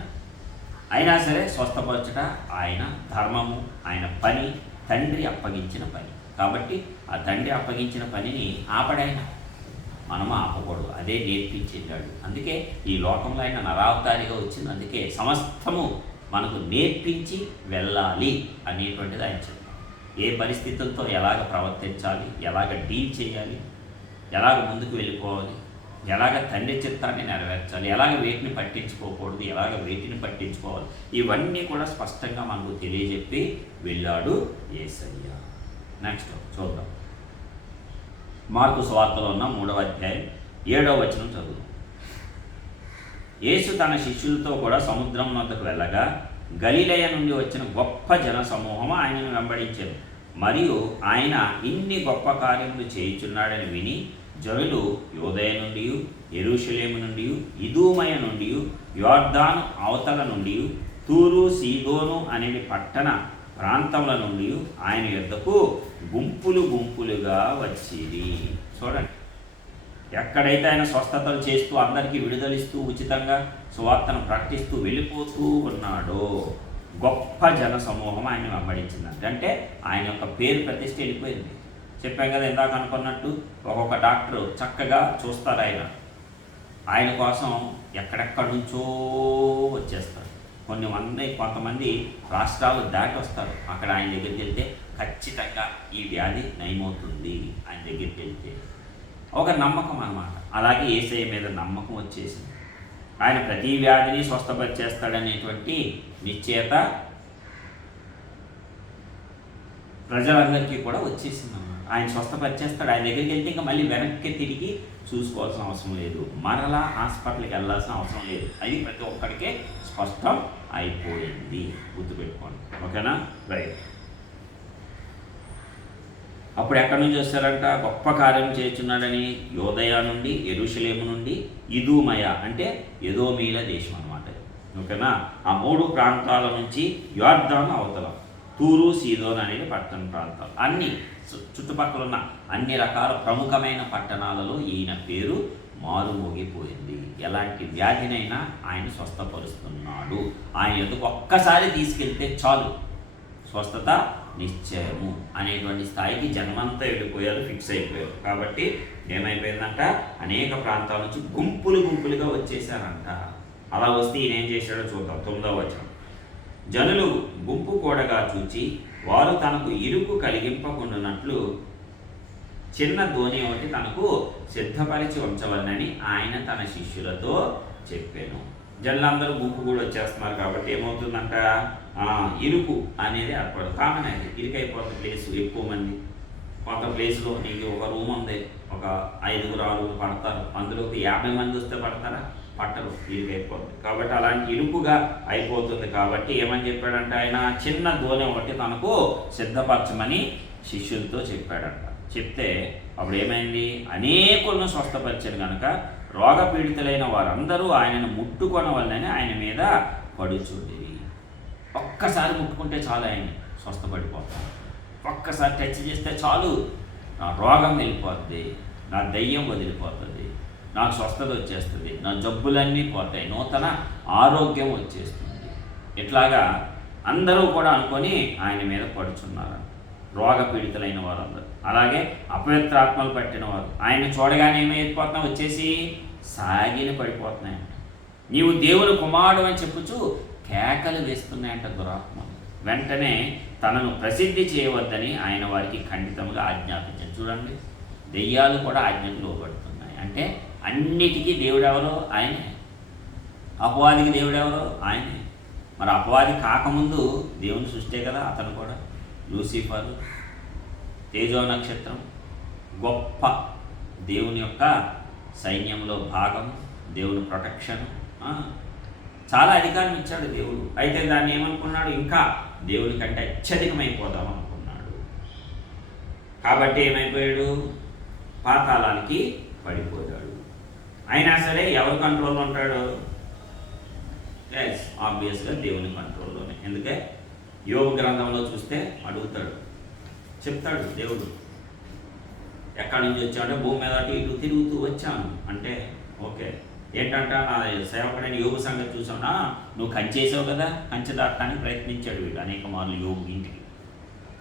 అయినా సరే స్వస్థపరచట ఆయన ధర్మము, ఆయన పని, తండ్రి అప్పగించిన పని. కాబట్టి ఆ తండ్రి అప్పగించిన పనిని ఆపడైనా మనము ఆపకూడదు. అదే నేర్పించేటాడు. అందుకే ఈ లోకంలో ఆయన నరావతారిగా వచ్చింది. అందుకే సమస్తము మనకు నేర్పించి వెళ్ళాలి అనేటువంటిది ఆయన చెప్పారు. ఏ పరిస్థితులతో ఎలాగ ప్రవర్తించాలి, ఎలాగ డీల్ చేయాలి, ఎలాగ ముందుకు వెళ్ళిపోవాలి, ఎలాగ తండ్రి చిత్తాన్ని నెరవేర్చాలి, ఎలాగ వేటిని పట్టించుకోకూడదు, ఎలాగ వేటిని పట్టించుకోవాలి, ఇవన్నీ కూడా స్పష్టంగా మనకు తెలియజెప్పి వెళ్ళాడు యేసయ్య. నెక్స్ట్ చూద్దాం. మార్కు సువార్తలో ఉన్న 3వ అధ్యాయం 7వ వచనం చదువు. యేసు తన శిష్యులతో కూడా సముద్రం వద్దకు వెళ్ళగా గలిలయ నుండి వచ్చిన గొప్ప జన సమూహం ఆయనను వెంబడించారు. మరియు ఆయన ఇన్ని గొప్ప కార్యములు చేయుచున్నాడని విని జనులు యోదయ నుండి, యెరూషలేము నుండి, ఇదూమయ నుండి, యొర్దాను అవతల నుండి, తూరు, సీదోను అనేవి పట్టణ ప్రాంతముల నుండి ఆయన యొద్దకు గుంపులు గుంపులుగా వచ్చిరి. చూడండి, ఎక్కడైతే ఆయన స్వస్థతలు చేస్తూ అందరికీ విడుదలిస్తూ ఉచితంగా సువార్తను ప్రకటిస్తూ వెళ్ళిపోతూ ఉన్నాడో గొప్ప జన సమూహం ఆయన వెంబడించింది. అంటే ఆయన యొక్క పేరు ప్రతిష్ఠ వెళ్ళిపోయింది. చెప్పాం కదా ఇందాక అనుకున్నట్టు, ఒక్కొక్క డాక్టరు చక్కగా చూస్తారు. ఆయన కోసం ఎక్కడెక్కడి నుంచో వచ్చేస్తారు. కొంతమంది రాష్ట్రాలు దాటి వస్తారు. అక్కడ ఆయన దగ్గరికి వెళ్తే ఖచ్చితంగా ఈ వ్యాధి నయమవుతుంది ఆయన దగ్గరికి వెళ్తే. ఒక నమ్మకం అన్నమాట. అలాగే యేసయ్య మీద నమ్మకం వచ్చేసింది. ఆయన ప్రతి వ్యాధిని స్వస్థపరిచేస్తాడనేటువంటి నిశ్చయత ప్రజలందరికీ కూడా వచ్చేసింది అన్నమాట. ఆయన స్వస్థపరిచేస్తాడు. ఆయన దగ్గరికి వెళ్తే ఇంకా మళ్ళీ వెనక్కి తిరిగి చూసుకోవాల్సిన అవసరం లేదు, మరలా హాస్పిటల్కి వెళ్ళాల్సిన అవసరం లేదు. అది ప్రతి ఒక్కడికే స్పష్టం అయిపోయింది. గుర్తుపెట్టుకోండి, ఓకేనా? రైట్. అప్పుడు ఎక్కడి నుంచి వస్తారంట? గొప్ప కార్యం చేస్తున్నాడని యోదయ నుండి, యెరూషలేము నుండి, ఇదూమయ అంటే ఎదోమీల దేశం అన్నమాట. ఓకేనా? ఆ 3 ప్రాంతాల నుంచి యొర్దాను అవతల, తూరు, సీదోను అనేది పట్టణ ప్రాంతాలు. అన్ని చుట్టుపక్కల ఉన్న అన్ని రకాల ప్రముఖమైన పట్టణాలలో ఈయన పేరు మారుమోగిపోయింది. ఎలాంటి వ్యాధినైనా ఆయన స్వస్థపరుస్తున్నాడు. ఆయన ఎందుకు ఒక్కసారి తీసుకెళ్తే చాలు, స్వస్థత నిశ్చయము అనేటువంటి స్థాయికి జన్మంతా వెళ్ళిపోయారు, ఫిక్స్ అయిపోయారు. కాబట్టి ఏమైపోయిందంట? అనేక ప్రాంతాల నుంచి గుంపులు గుంపులుగా వచ్చేసారంట. అలా వస్తే ఈయన ఏం చేశాడో చూద్దాం. 9వ వచనం. జనులు గుంపు కూడగా చూచి వారు తనకు ఇరుకు కలిగింపకుండానట్లు చిన్న ధోని ఒకటి తనకు సిద్ధపరిచి ఉంచవలనని ఆయన తన శిష్యులతో చెప్పాను. జనులందరూ గుంపు కూడా వచ్చేస్తున్నారు కాబట్టి ఏమవుతుందంట? ఇరుకు అనేది ఏర్పడదు. కామన్ అది ఇరుకైపోతుంది ప్లేసు. ఎక్కువ మంది కొంత ప్లేస్లో నీకు ఒక రూమ్ ఉంది, ఒక 5-6 పడతారు, అందులోకి 50 మంది వస్తే పడతారా? పట్టరు, ఇరుకైపోతుంది. కాబట్టి అలాంటి ఇరుకుగా అయిపోతుంది. కాబట్టి ఏమని చెప్పాడంటే ఆయన చిన్న ధోని ఒకటి తనకు సిద్ధపరచమని శిష్యులతో చెప్పాడంట. చెప్తే అప్పుడు ఏమైంది? అనేకులను స్వస్థపరిచారు కనుక రోగపీడితులైన వారందరూ ఆయనను ముట్టుకొనవలనని ఆయన మీద పడుచుండేవి. ఒక్కసారి ముట్టుకుంటే చాలు, ఆయన స్వస్థపడిపోతాడు. ఒక్కసారి టచ్ చేస్తే చాలు, నా రోగం వెళ్ళిపోతుంది, నా దయ్యం వదిలిపోతుంది, నాకు స్వస్థత వచ్చేస్తుంది, నా జబ్బులన్నీ పోతాయి, నూతన ఆరోగ్యం వచ్చేస్తుంది. ఇట్లాగా అందరూ కూడా అనుకొని ఆయన మీద పడుచున్నారు, రోగపీడితులైన వారందరూ. అలాగే అపవిత్రాత్మలు పట్టిన వారు ఆయన చూడగానే ఏమైపోతున్నాయి? వచ్చేసి సాగిన పడిపోతున్నాయంట. నీవు దేవుని కుమారుడు అని చెప్పుచు కేకలు వేస్తున్నాయంట దురాత్మలు. వెంటనే తనను ప్రసిద్ధి చేయవద్దని ఆయన వారికి ఖండితంగా ఆజ్ఞాపించారు. చూడండి, దెయ్యాలు కూడా ఆజ్ఞకు లోబడుతున్నాయి. అంటే అన్నిటికీ దేవుడెవరో ఆయనే, అపవాదికి దేవుడెవరో ఆయనే. మరి అపవాది కాకముందు దేవుని సృష్టే కదా అతను కూడా. లూసిఫర్, తేజో నక్షత్రం, గొప్ప దేవుని యొక్క సైన్యంలో భాగం, దేవుని ప్రొటెక్షన్, చాలా అధికారం ఇచ్చాడు దేవుడు. అయితే దాన్ని ఏమనుకున్నాడు, ఇంకా దేవుని కంటే అత్యధికమైపోదాం అనుకున్నాడు. కాబట్టి ఏమైపోయాడు, పాతాళానికి పడిపోయాడు. అయినా సరే ఎవరు కంట్రోల్లో ఉంటాడు? ఎస్, ఆబ్వియస్గా దేవుని కంట్రోల్లోనే. ఎందుకే యోబు గ్రంథంలో చూస్తే అడుగుతాడు, చెప్తాడు దేవుడు, ఎక్కడి నుంచి వచ్చావంటే భూమి మీద అటు ఇటు తిరుగుతూ వచ్చాను అంటే, ఓకే ఏంటంటే నా సేవకుడైన యోబు సంగతి చూసావునా, నువ్వు కంచేసావు కదా, కంచె దాటడానికి ప్రయత్నించాడు వీడు అనేక మార్లు యోబు ఇంటికి.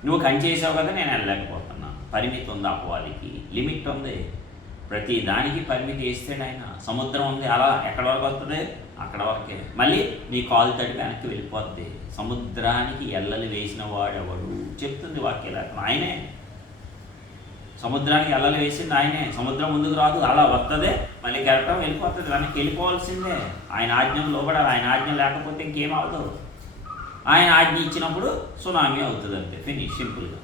నువ్వు కంచేసావు కదా, నేను వెళ్ళలేకపోతున్నా. పరిమితి ఉంది, అపవాదికి లిమిట్ ఉంది. ప్రతి దానికి పరిమితి వేస్తాడు ఆయన. సముద్రం ఉంది, అలా ఎక్కడ వరకు వస్తుంది, అక్కడ వరకే. మళ్ళీ నీ కాలు తడి వెనక్కి వెళ్ళిపోద్ది. సముద్రానికి ఎల్లలు వేసిన వాడెవడు చెప్తుంది వాక్యలేఖనం. ఆయనే సముద్రానికి ఎల్లలు వేసింది, ఆయనే. సముద్రం ముందుకు రాదు, అలా వస్తుంది, మళ్ళీ కెరటం వెళ్ళిపోతుంది, వెనక్కి వెళ్ళిపోవాల్సిందే. ఆయన ఆజ్ఞలు లోబడాలి. ఆయన ఆజ్ఞ లేకపోతే ఇంకేమవుతుంది. ఆయన ఆజ్ఞ ఇచ్చినప్పుడు సునామీ అవుతుంది, అంతే, ఫినిష్, సింపుల్గా.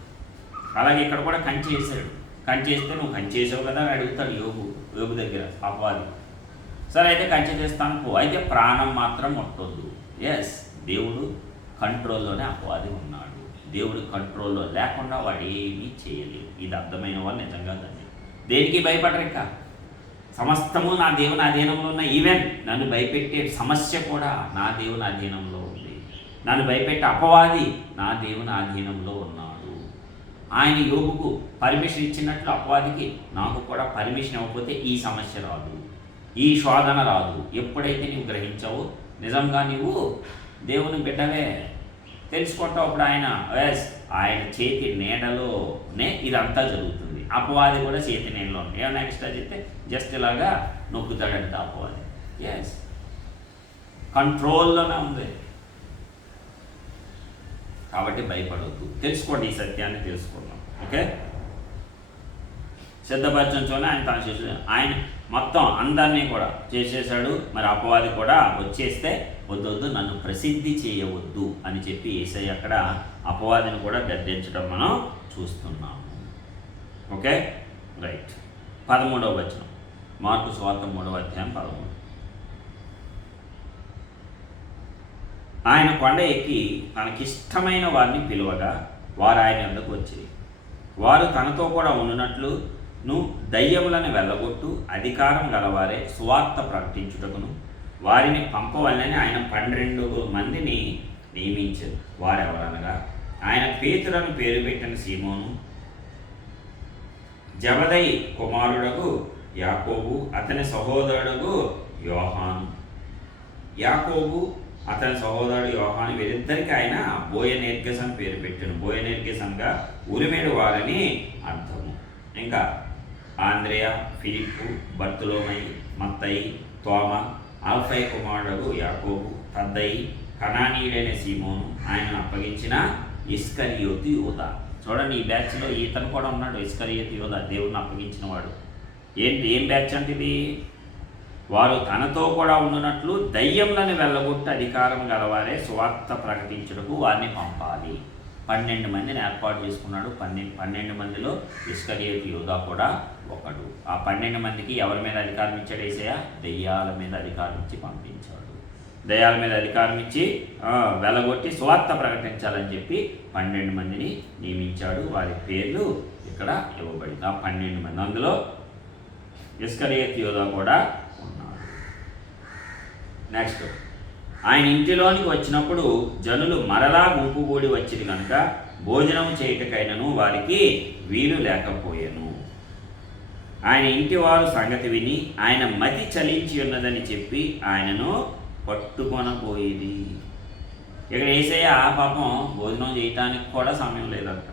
అలాగే ఇక్కడ కూడా కంచె వేసాడు. కంచె వేస్తే నువ్వు కంచె వేసావు కదా అని అడుగుతాడు యోబు దగ్గర అపవాది. సరే అయితే కంచె చేస్తాను పో, అయితే ప్రాణం మాత్రం ముట్టొద్దు. ఎస్, దేవుడు కంట్రోల్లోనే అపవాది ఉన్నాడు. దేవుడి కంట్రోల్లో లేకుండా వాడు ఏమీ చేయలేవు. ఇది అర్థమైన వాళ్ళు నిజంగా దాన్ని దేనికి భయపడరు. ఇంకా సమస్తము నా దేవుని అధీనంలో ఉన్న, ఈవెన్ నన్ను భయపెట్టే సమస్య కూడా నా దేవుని అధీనంలో ఉంది. నన్ను భయపెట్టే అపవాది నా దేవుని అధీనంలో ఉన్నాడు. ఆయన యోబుకు పర్మిషన్ ఇచ్చినట్లు అపవాదికి నాకు కూడా పర్మిషన్ ఇవ్వకపోతే ఈ సమస్య రాదు, ఈ శోధన రాదు. ఎప్పుడైతే నీవు గ్రహించావో నిజంగా నీవు దేవుని బిడ్డవే తెలుసుకుంటావు, అప్పుడు ఆయన చేతి నీడలోనే ఇదంతా జరుగుతుంది. అపవాది కూడా చేతి నీడలో ఉంది. ఏమైనా ఎక్స్ట్రా చెప్తే జస్ట్ ఇలాగా నొక్కుతాడంట అపవాది. ఎస్, కంట్రోల్లోనే ఉంది. కాబట్టి భయపడవద్దు, తెలుసుకోండి, ఈ సత్యాన్ని తెలుసుకున్నాం. ఓకే, సిద్ధపరచంతోనే ఆయన తన చేసి ఆయన మొత్తం అందరినీ కూడా చేసేసాడు. మరి అపవాది కూడా వచ్చేస్తే వద్దు నన్ను ప్రసిద్ధి చేయవద్దు అని చెప్పి యేసయ్య అక్కడ అపవాదిని కూడా గద్దించడం మనం చూస్తున్నాము. Okay, right. 13వ వచనం, మార్కు సువార్త 3వ అధ్యాయం 13. ఆయన కొండ ఎక్కి తనకిష్టమైన వారిని పిలువగా వారు ఆయన వద్దకు వచ్చి, వారు తనతో కూడా ఉండునట్లు దయ్యములను వెళ్ళగొట్టు అధికారం గలవారే సువార్త ప్రకటించుటకును వారిని పంపవలనని ఆయన 12 మందిని నియమించారు. వారెవరనగా ఆయన పేతురను పేరు పెట్టిన సీమోను, జబదయి కుమారుడగు యాకోబు, అతని సహోదరుడు యోహాను. యాకోబు అతని సహోదరుడు యోహాను, వీరిద్దరికి ఆయన బోయనేర్గెస్ అని పేరు పెట్టాను. బోయనేర్గెస్ అనగా ఉరిమేడు వారని అర్థము. ఇంకా ఆంద్రేయ, ఫిలిప్పు, బర్తులోమయి, మత్తయి, తోమ, ఆల్ఫై కుమారుడు యాకోబు, తద్దయి, కనానీయుడైన సీమోను, ఆయనను అప్పగించిన ఇస్కరియోతు యూదా. చూడండి, ఈ బ్యాచ్లో ఈతను కూడా ఉన్నాడు, ఇస్కరియోతు యూదా, దేవుడిని అప్పగించిన వాడు. ఏం బ్యాచ్ అంటే ఇది? వారు తనతో కూడా ఉండునట్లు దయ్యములను వెళ్ళగొట్టి అధికారం గలవారే సువార్త ప్రకటించుటకు వారిని పంపాలి. 12 మందిని ఏర్పాటు చేసుకున్నాడు. 12 మందిలో ఇస్కరియోతు యూదా కూడా ఒకడు. ఆ 12 మందికి ఎవరి మీద అధికారం ఇచ్చాడు యేసయ్య? దయ్యాల మీద అధికారం ఇచ్చి పంపించాడు. దయ్యాల మీద అధికారం ఇచ్చి వెళ్ళగొట్టి సువార్త ప్రకటించాలని చెప్పి 12 మందిని నియమించాడు. వారి పేర్లు ఇక్కడ ఇవ్వబడింది. ఆ 12 మంది, అందులో ఇస్కరియోతు యూదా కూడా ఉన్నాడు. నెక్స్ట్, ఆయన ఇంటిలోనికి వచ్చినప్పుడు జనులు మరలా గుంపు కూడి వచ్చింది కనుక భోజనం చేయటకైనను వారికి వీలు లేకపోయాను. ఆయన ఇంటి వారు సంగతి విని ఆయన మతి చలించి ఉన్నదని చెప్పి ఆయనను పట్టుకొనబోయేది. ఇక్కడ యేసయ్య పాపం భోజనం చేయటానికి కూడా సమయం లేదంట.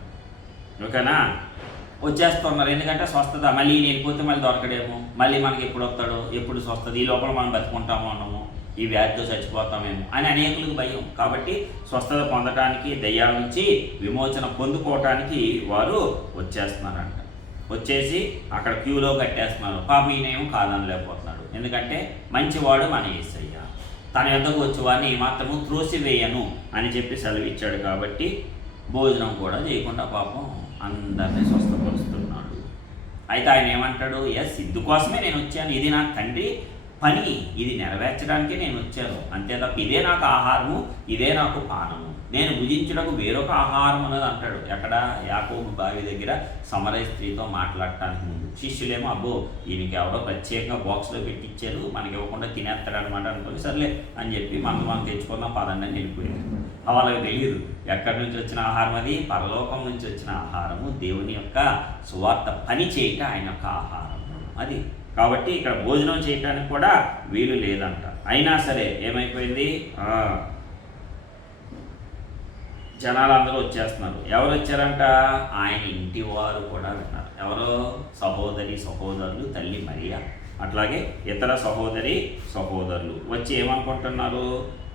ఓకేనా, వచ్చేస్తున్నారు. ఎందుకంటే స్వస్థత, మళ్ళీ వెళ్ళిపోతే మళ్ళీ దొరకడేమో, మళ్ళీ మనకి ఎప్పుడు వస్తాడో, ఎప్పుడు స్వస్థత, ఈ లోపల మనం బతుకుంటామో అన్నాము, ఈ వ్యాధితో చచ్చిపోతామేమో అని అనేకులకు భయం. కాబట్టి స్వస్థత పొందడానికి, దయ్యాల నుంచి విమోచన పొందుకోవటానికి వారు వచ్చేస్తున్నారంట. వచ్చేసి అక్కడ క్యూలో కట్టేస్తున్నారు. పాపం ఈయనేమో కాదనలేకపోతున్నాడు. ఎందుకంటే మంచివాడు మన యేసయ్య, తన యొద్దకు వచ్చి వారిని మాత్రము త్రోసివేయను అని చెప్పి సెలవిచ్చాడు. కాబట్టి భోజనం కూడా చేయకుండా పాపం అందరినీ స్వస్థపరుస్తున్నాడు. అయితే ఆయన ఏమంటాడు, ఎస్ ఇందుకోసమే నేను వచ్చాను, ఇది నా తండ్రి పని, ఇది నెరవేర్చడానికే నేను వచ్చాను, అంతే తప్ప ఇదే నాకు ఆహారము, ఇదే నాకు పానము, నేను భుజించడానికి వేరొక ఆహారం అన్నది అంటాడు. ఎక్కడ? యాకోబు బావి దగ్గర సమరయ స్త్రీతో మాట్లాడటానికి ముందు. శిష్యులేమో అబ్బో ఈయనకి ఎవరో ప్రత్యేకంగా బాక్స్లో పెట్టించారు, మనకి ఇవ్వకుండా తినేస్తాడు అనమాట అనుకోని సర్లే అని చెప్పి మనం తెచ్చుకున్న పదండి అని వెళ్ళిపోయారు. వాళ్ళకి తెలియదు ఎక్కడి నుంచి వచ్చిన ఆహారం, అది పరలోకం నుంచి వచ్చిన ఆహారము, దేవుని యొక్క సువార్త పని చేయట ఆయన యొక్క ఆహారము అది. కాబట్టి ఇక్కడ భోజనం చేయటానికి కూడా వీలు లేదంట. అయినా సరే ఏమైపోయింది, జనాలందరూ వచ్చేస్తున్నారు. ఎవరు వచ్చారంట? ఆయన ఇంటి వారు కూడా విన్నారు. ఎవరో? సహోదరులు, తల్లి మరియా, అట్లాగే ఇతర సహోదరులు వచ్చి ఏమనుకుంటున్నారు,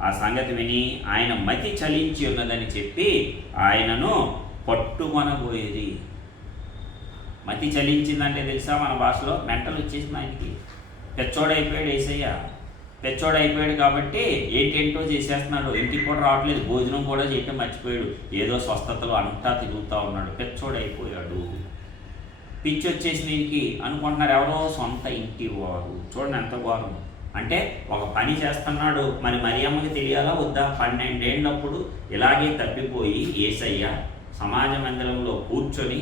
ఆ సంగతి విని ఆయన మతి చలించి ఉన్నదని చెప్పి ఆయనను పట్టుకొనబోయేది. మతి చలించిందంటే తెలుసా, మన భాషలో మెంటల్ వచ్చేసింది ఆయనకి. పెచ్చోడైపోయాడు యేసయ్య, పెచ్చోడైపోయాడు కాబట్టి ఏంటేంటో చేసేస్తున్నాడు, ఇంటికి కూడా రావట్లేదు, భోజనం కూడా చేయటం మర్చిపోయాడు, ఏదో స్వస్థతలు అంతా తిరుగుతూ ఉన్నాడు, పెచ్చోడైపోయాడు, పిచ్చి వచ్చేసి దీనికి అనుకుంటున్నారు ఎవరో సొంత ఇంటి వారు. చూడండి ఎంత ఘోరం అంటే, ఒక పని చేస్తున్నాడు, మరి అమ్మకి తెలియాలా వద్దా? 12 ఏళ్ళప్పుడు ఇలాగే తప్పిపోయి యేసయ్య సమాజ మందిరంలో కూర్చొని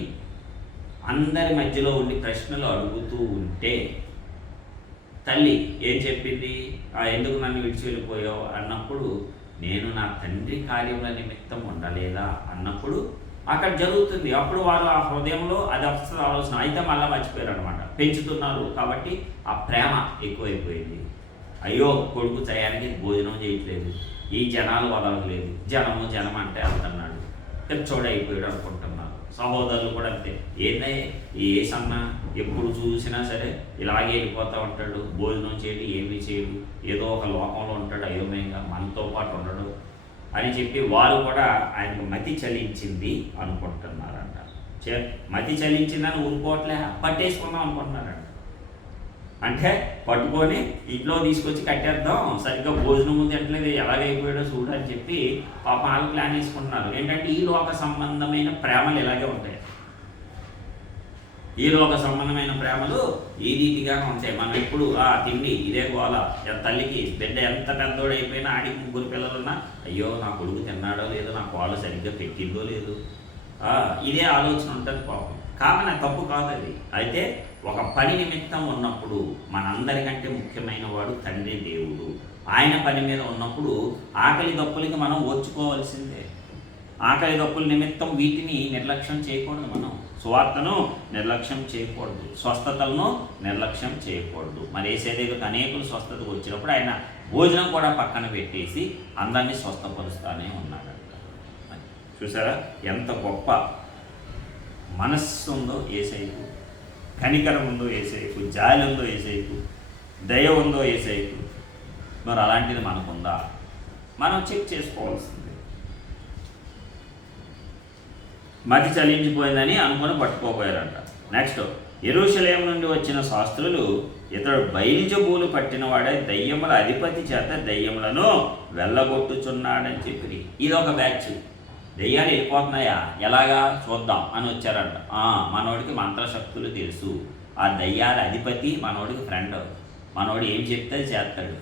అందరి మధ్యలో ఉండి ప్రశ్నలు అడుగుతూ ఉంటే తల్లి ఏం చెప్పింది, ఎందుకు నన్ను విడిచి వెళ్ళిపోయావు అన్నప్పుడు, నేను నా తండ్రి కార్యముల నిమిత్తం ఉండలేదా అన్నప్పుడు అక్కడ జరుగుతుంది. అప్పుడు వారు ఆ హృదయంలో అది వస్తుంది ఆలోచన, అయితే మళ్ళీ మర్చిపోయారు అనమాట. పెంచుతున్నారు కాబట్టి ఆ ప్రేమ ఎక్కువైపోయింది. అయ్యో కొడుకు టయానికి భోజనం చేయట్లేదు, ఈ జనాలు వదలలేదు, జనం అంటే వెళ్తున్నాడు, పెచ్చోడైపోయాడు అనుకుంటున్నారు. సహోదరులు కూడా అంతే, ఏ సన్న ఎప్పుడు చూసినా సరే ఇలాగే వెళ్ళిపోతూ ఉంటాడు, భోజనం చేయడు, ఏమీ చేయడు, ఏదో ఒక లోకంలో ఉంటాడు, అయోమయంగా మనతో పాటు ఉండడు అని చెప్పి వారు కూడా ఆయనకు మతి చలించింది అనుకుంటున్నారంట. మతి చలించిందని ఊరుకోవట్లే, పట్టేసుకుందాం అనుకుంటున్నారంట. అంటే పట్టుకొని ఇంట్లో తీసుకొచ్చి కట్టేద్దాం, సరిగ్గా భోజనం తింటలేదు, ఎలాగైపోయాడో చూడని చెప్పి పాపాలు ప్లాన్ వేసుకుంటున్నారు. ఏంటంటే ఈ లోక సంబంధమైన ప్రేమలు ఇలాగే ఉంటాయి. ఈ లోక సంబంధమైన ప్రేమలు ఈ రీతిగానే ఉంటాయి. మనం ఎప్పుడు తిండి ఇదే గోల, తల్లికి బిడ్డ ఎంత పెద్దోడైపోయినా ఆడికి 3 పిల్లలున్నా అయ్యో నా కొడుకు తిన్నాడో లేదో, నా కోళ్ళు సరిగ్గా పెట్టిందో లేదు, ఇదే ఆలోచన ఉంటుంది పాపం. కామన్, తప్పు కాదు అది. అయితే ఒక పని నిమిత్తం ఉన్నప్పుడు మనందరికంటే ముఖ్యమైన వాడు తండ్రి దేవుడు. ఆయన పని మీద ఉన్నప్పుడు ఆకలి దప్పులకి మనం ఓర్చుకోవాల్సిందే. ఆకలి దప్పుల నిమిత్తం వీటిని నిర్లక్ష్యం చేయకూడదు. మనం సువార్తను నిర్లక్ష్యం చేయకూడదు, స్వస్థతలను నిర్లక్ష్యం చేయకూడదు. మరి యేసయ్య దగ్గరకు అనేకులు స్వస్థతకు వచ్చినప్పుడు ఆయన భోజనం కూడా పక్కన పెట్టేసి అందరినీ స్వస్థపరుస్తానే ఉన్నాడు. చూసారా ఎంత గొప్ప మనస్సు ఉందో యేసయ్యకు, కనికరం ఉందో యేసయ్యకు, జాలి ఉందో యేసయ్యకు, దయ ఉందో యేసయ్యకు. మరి అలాంటిది మనకుందా? మనం చెక్ చేసుకోవాల్సింది. మతి చలించిపోయిందని అనుకుని పట్టుకోపోయారంట. నెక్స్ట్, యెరూషలేము నుండి వచ్చిన శాస్త్రులు ఇతడు బయల్జెబూలు పట్టినవాడే దయ్యముల అధిపతి చేత దయ్యములను వెళ్ళగొట్టుచున్నాడని చెప్పి ఇదొక బ్యాచ్. దెయ్యాలు వెళ్ళిపోతున్నాయా, ఎలాగా చూద్దాం అని వచ్చారంట. మనోడికి మంత్రశక్తులు తెలుసు, ఆ దయ్యాల అధిపతి మనోడికి ఫ్రెండ్, మనోడు ఏం చెప్తే చేస్తాడు,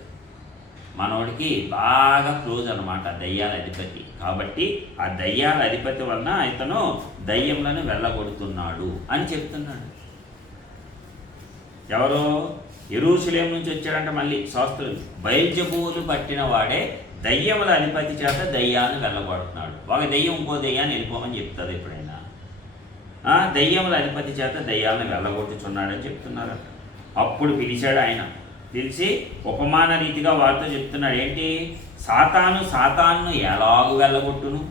మనోడికి బాగా క్లోజ్ అనమాట దయ్యాల అధిపతి. కాబట్టి ఆ దయ్యాల అధిపతి వలన ఇతను దయ్యములను వెళ్ళగొడుతున్నాడు అని చెప్తున్నాడు. ఎవరో యెరూషలేము నుంచి వచ్చాడంట. మళ్ళీ శాస్త్రులు బయల్జెబూలు పట్టిన వాడే దయ్యముల అధిపతి చేత దయ్యాన్ని వెళ్ళగొడుతున్నాడు. ఒక దయ్యం ఇంకో దయ్యాన్ని వెళ్ళిపోమని చెప్తుంది ఎప్పుడైనా. దయ్యముల అధిపతి చేత దయ్యాలను వెళ్ళగొట్టుచున్నాడని చెప్తున్నారట. అప్పుడు పిలిచాడు ఆయన, పిలిచి ఉపమాన రీతిగా వారితో చెప్తున్నాడు. ఏంటి? సాతాను ఎలాగూ వెళ్ళగొట్టును?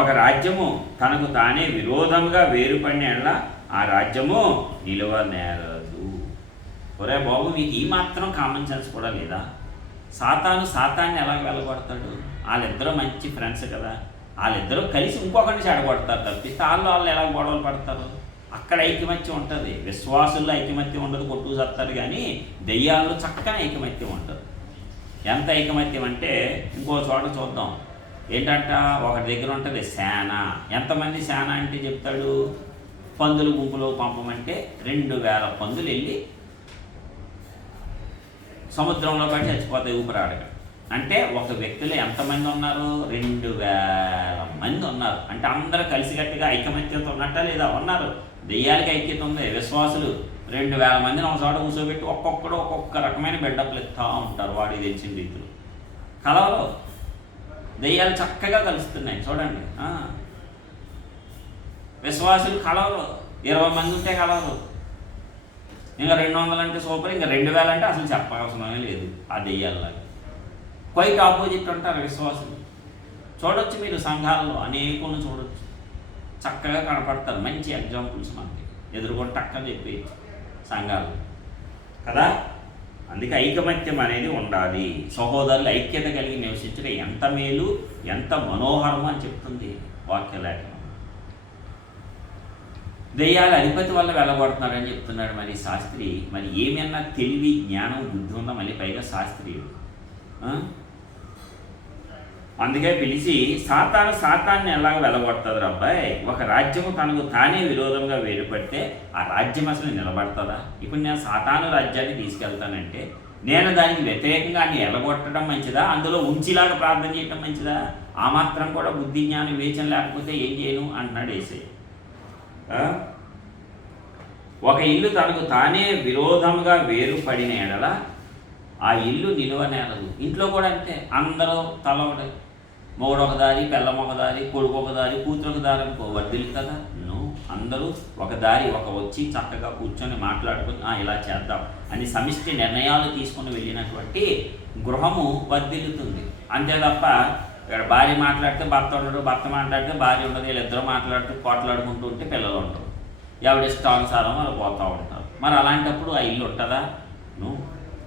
ఒక రాజ్యము తనకు తానే విరోధంగా వేరుపడిన ఆ రాజ్యము నిలవనేరదు. ఒరే బాబు, మీకు ఈ మాత్రం కామన్ సెన్స్ కూడా లేదా? సాతాన్ని ఎలా వెళ్ళగొడతాడు? వాళ్ళిద్దరూ మంచి ఫ్రెండ్స్ కదా, వాళ్ళిద్దరూ కలిసి ఇంకొకరిని చెడగొడతారు తప్పిస్తే వాళ్ళు ఎలా గొడవలు పడతారు? అక్కడ ఐకమత్యం ఉంటుంది. విశ్వాసుల్లో ఐకమత్యం ఉండదు, కొట్టు చేస్తారు. కానీ దెయ్యాల్లో చక్కని ఐకమత్యం ఉంటుంది. ఎంత ఐకమత్యం అంటే ఇంకో చోట చూద్దాం. ఏంటంట, ఒకటి దగ్గర ఉంటుంది సేన. ఎంతమంది సేన అంటే చెప్తాడు? పందులు గుంపులో పంపమంటే 2000 పందులు వెళ్ళి సముద్రంలో పడి చచ్చిపోతాయి ఊపిరాడక. అంటే ఒక వ్యక్తిలో ఎంతమంది ఉన్నారు? 2000 మంది ఉన్నారు. అంటే అందరూ కలిసికట్టుగా ఐకమత్యత ఉన్నట్టా లేదా? ఉన్నారు. దెయ్యాలకి ఐక్యత ఉంది. విశ్వాసులు 2000 మందిని ఒక చోట కూర్చోబెట్టి ఒక్కొక్కడు ఒక్కొక్క రకమైన బిల్డప్లు ఇస్తూ ఉంటారు వాడికి తెలిసిన రీతిలో. కలవలో దెయ్యాలు చక్కగా కలుస్తున్నాయి చూడండి. విశ్వాసులు కలవరు. 20 మంది ఉంటే కలవరు. ఇంకా 200 అంటే సూపర్, ఇంకా 2000 అంటే అసలు చెప్పవసరమే లేదు. ఆ దెయ్యాలలాగా క్వైట్ ఆపోజిట్ ఉంటారు విశ్వాసులు. చూడొచ్చు మీరు సంఘాలలో అనేకులను చూడొచ్చు, చక్కగా కనపడతారు. మంచి ఎగ్జాంపుల్స్ మనకి ఎదురుకొని టక్కని చెప్పి సంఘాలు కదా. అందుకే ఐకమత్యం అనేది ఉండాలి. సహోదరులు ఐక్యత కలిగి నివసించడం ఎంత మేలు, ఎంత మనోహరమో అని చెప్తుంది వాక్యలేఖనం. దెయ్యాల అధిపతి వల్ల వెళ్ళగొడుతున్నాడని చెప్తున్నాడు మరి శాస్త్రి. మరి ఏమన్నా తెలివి, జ్ఞానం, బుద్ధి ఉందా? మళ్ళీ పైగా శాస్త్రీయుడు. అందుకే పిలిచి సాతాన్ని ఎలాగ వెళ్ళగొడుతుంది అబ్బాయి? ఒక రాజ్యము తనకు తానే విరోధంగా వేరుపడితే ఆ రాజ్యం అసలు నిలబడుతుందా? ఇప్పుడు నేను సాతాను రాజ్యాన్ని తీసుకెళ్తానంటే నేను దానికి వ్యతిరేకంగా అన్ని ఎలగొట్టడం మంచిదా? అందులో ఉంచిలాగా ప్రార్థన చేయడం మంచిదా? ఆ మాత్రం కూడా బుద్ధి జ్ఞానం వివేచన లేకపోతే ఏం చేయను అంటున్నాడు యేసయ్య. ఒక ఇల్లు తనకు తానే విరోధంగా వేరుపడిన ఎడల ఆ ఇల్లు నిలువనేలదు. ఇంట్లో కూడా అంతే. అందరూ తల ఒకటి, మొగుడు ఒక దారి, పిల్లం ఒక దారి, కొడుకు ఒక దారి, కూతురు ఒక దారి అనుకో వర్దిల్లు కదా. అందరూ ఒక దారి వచ్చి చక్కగా కూర్చొని మాట్లాడుకుని ఇలా చేద్దాం అని సమిష్టి నిర్ణయాలు తీసుకుని వెళ్ళినటువంటి గృహము వర్ధిల్లుతుంది. అంతే తప్ప ఇక్కడ భార్య మాట్లాడితే భర్త ఉండడు, భర్త మాట్లాడితే భార్య ఉండదు, వీళ్ళిద్దరూ మాట్లాడుతూ పోట్లాడుకుంటూ ఉంటే పిల్లలు ఉంటారు. ఎవరి ఇష్టానుసారం వాళ్ళు పోతూ ఉంటారు. మరి అలాంటప్పుడు ఆ ఇల్లు ఉంటుందా?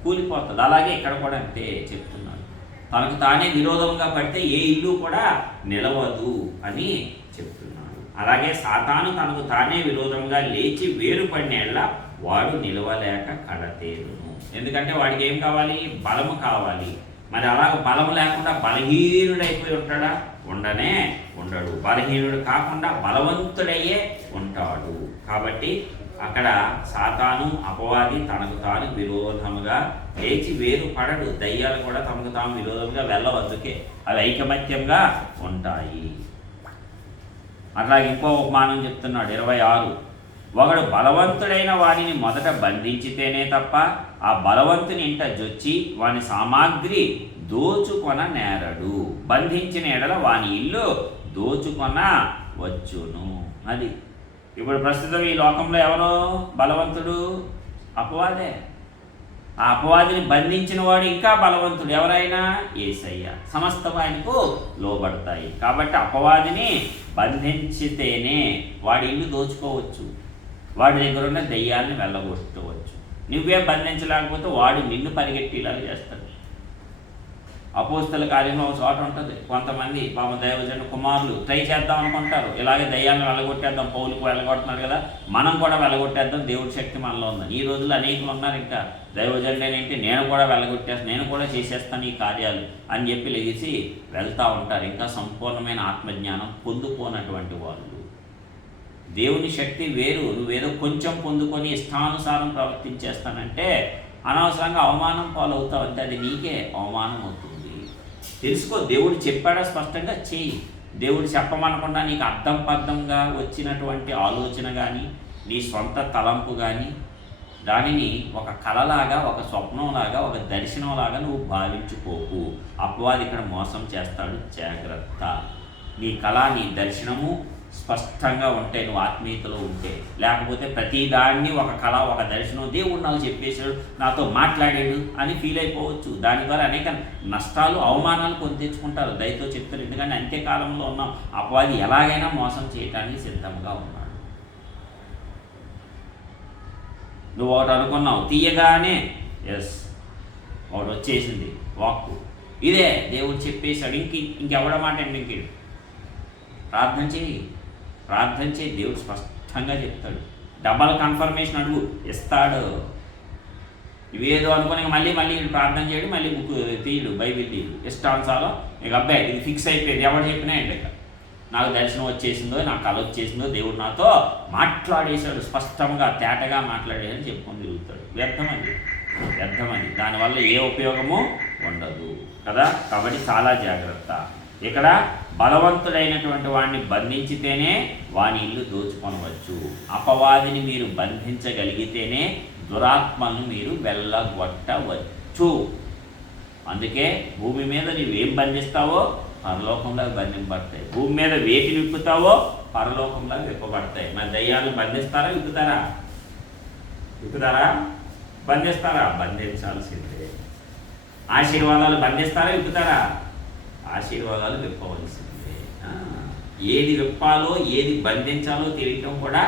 కూలిపోతుంది. అలాగే ఇక్కడ కూడా అంతే చెప్తున్నాడు. తనకు తానే విరోధంగా పడితే ఏ ఇల్లు కూడా నిలవదు అని చెప్తున్నాడు. అలాగే సాతాను తనకు తానే విరోధంగా లేచి వేరుపడినేళ్ళ వాడు నిలవలేక కడతేరును. ఎందుకంటే వాడికి ఏం కావాలి? బలము కావాలి. మరి అలాగ బలం లేకుండా బలహీనుడైపోయి ఉంటాడా? ఉండడు. బలహీనుడు కాకుండా బలవంతుడయ్యే ఉంటాడు. కాబట్టి అక్కడ సాతాను అపవాది తనకు తాను విరోధముగా లేచి వేరుపడడు. దయ్యాలు కూడా తమకు తాము విరోధంగా వెళ్ళవద్దుకే, అవి ఐకమత్యంగా ఉంటాయి. అట్లాగే ఇంకో ఉపమానం చెప్తున్నాడు 26. ఒకడు బలవంతుడైన వాడిని మొదట బంధించితేనే తప్ప ఆ బలవంతుని ఇంట జొచ్చి వాని సామాగ్రి దోచుకొన నేరడు. బంధించిన ఎడల వాని ఇల్లు దోచుకొన వచ్చును. అది ఇప్పుడు ప్రస్తుతం ఈ లోకంలో ఎవరో బలవంతుడు? అపవాదే. ఆ అపవాదిని బంధించిన వాడు ఇంకా బలవంతుడు. ఎవరైనా? యేసయ్య. సమస్తం ఆయనకు లోబడతాయి. కాబట్టి అపవాదిని బంధించితేనే వాడి ఇల్లు దోచుకోవచ్చు, వాడి దగ్గర ఉన్న దెయ్యాన్ని వెళ్ళగొట్టవచ్చు. నువ్వే బంధించలేకపోతే వాడు నిన్ను పరిగెట్టేలాగా చేస్తాడు. అపోస్తల కార్యంలో ఒక చోట ఉంటుంది. కొంతమంది దైవజన కుమారులు ట్రై చేద్దాం అనుకుంటారు. ఇలాగే దయ్యాన్ని వెళ్ళగొట్టేద్దాం, పౌలుకు వెళ్ళగొడుతున్నాడు కదా, మనం కూడా వెళ్ళగొట్టేద్దాం, దేవుడి శక్తి మనలో ఉందని. ఈ రోజుల్లో అనేకులు ఉన్నారు. ఇంకా దైవజనుడేంటి, నేను కూడా వెళ్ళగొట్టేస్తాను, నేను కూడా చేసేస్తాను ఈ కార్యాలు అని చెప్పి లెగిసి వెళ్తూ ఉంటారు. ఇంకా సంపూర్ణమైన ఆత్మజ్ఞానం పొందుకోనటువంటి వాళ్ళు. దేవుని శక్తి వేరు. నువ్వేదో కొంచెం పొందుకొని ఇష్టానుసారం ప్రవర్తించేస్తానంటే అనవసరంగా అవమానం పాలవుతావు. అంటే అది నీకే అవమానం అవుతుంది. తెలుసుకో, దేవుడు చెప్పాడా స్పష్టంగా చెయ్యి. దేవుడు చెప్పమనకుండా నీకు అర్థం పర్థంగా వచ్చినటువంటి ఆలోచన కానీ నీ సొంత తలంపు కానీ దానిని ఒక కళలాగా, ఒక స్వప్నంలాగా, ఒక దర్శనంలాగా నువ్వు భావించుకోకు. అపవాది ఇక్కడ మోసం చేస్తాడు. జాగ్రత్త. నీ కళ, నీ దర్శనము స్పష్టంగా ఉంటే, నువ్వు ఆత్మీయతలో ఉంటే. లేకపోతే ప్రతిదాన్ని ఒక కళ, ఒక దర్శనం, దేవుడు నాకు చెప్పేశాడు, నాతో మాట్లాడాడు అని ఫీల్ అయిపోవచ్చు. దాని ద్వారా అనేక నష్టాలు, అవమానాలు కొని తెచ్చుకుంటారు. దయతో చెప్తారు. ఎందుకంటే అంత్యకాలంలో ఉన్నాం. అపవాది ఎలాగైనా మోసం చేయడానికి సిద్ధంగా ఉన్నాడు. నువ్వు ఒకటి అనుకున్నావు, తీయగానే ఒకటి వచ్చేసింది వాక్కు, ఇదే దేవుడు చెప్పేశాడు, ఇంకెవడ మాట ఇంక ప్రార్థన చేయి. దేవుడు స్పష్టంగా చెప్తాడు. డబల్ కన్ఫర్మేషన్ అడుగు, ఇస్తాడు. ఇవేదో అనుకుని మళ్ళీ ప్రార్థన చేయడు, మళ్ళీ బుక్ తీయడు, బైబిల్ తీయడు. ఇష్టానుసారం ఇక అబ్బాయి ఇది ఫిక్స్ అయిపోయింది, ఎవరు చెప్పినా ఏంటి. నాకు దర్శనం వచ్చేసిందో, నాకు కళ వచ్చేసిందో, దేవుడు నాతో మాట్లాడేశాడు, స్పష్టంగా తేటగా మాట్లాడేదని చెప్పుకొని తిరుగుతాడు. వ్యర్థమది. దానివల్ల ఏ ఉపయోగము ఉండదు కదా. కాబట్టి చాలా జాగ్రత్త. ఇక్కడ బలవంతుడైనటువంటి వాడిని బంధించితేనే వాని ఇల్లు దోచుకొనవచ్చు. అపవాదిని మీరు బంధించగలిగితేనే దురాత్మను మీరు వెళ్ళగొట్టవచ్చు. అందుకే భూమి మీద నీవేం బంధిస్తావో పరలోకంలో బంధింపబడతాయి. భూమి మీద వేటిని విప్పుతావో పరలోకంలో విప్పబడతాయి. మరి దయ్యాలను బంధిస్తారా, విప్పుతారా? బంధిస్తారా? బంధించాల్సిందే. ఆశీర్వాదాలు బంధిస్తారా, విప్పుతారా? ఆశీర్వాదాలు విప్పవలసిందే. ఏది విప్పాలో ఏది బంధించాలో తెలియటం కూడా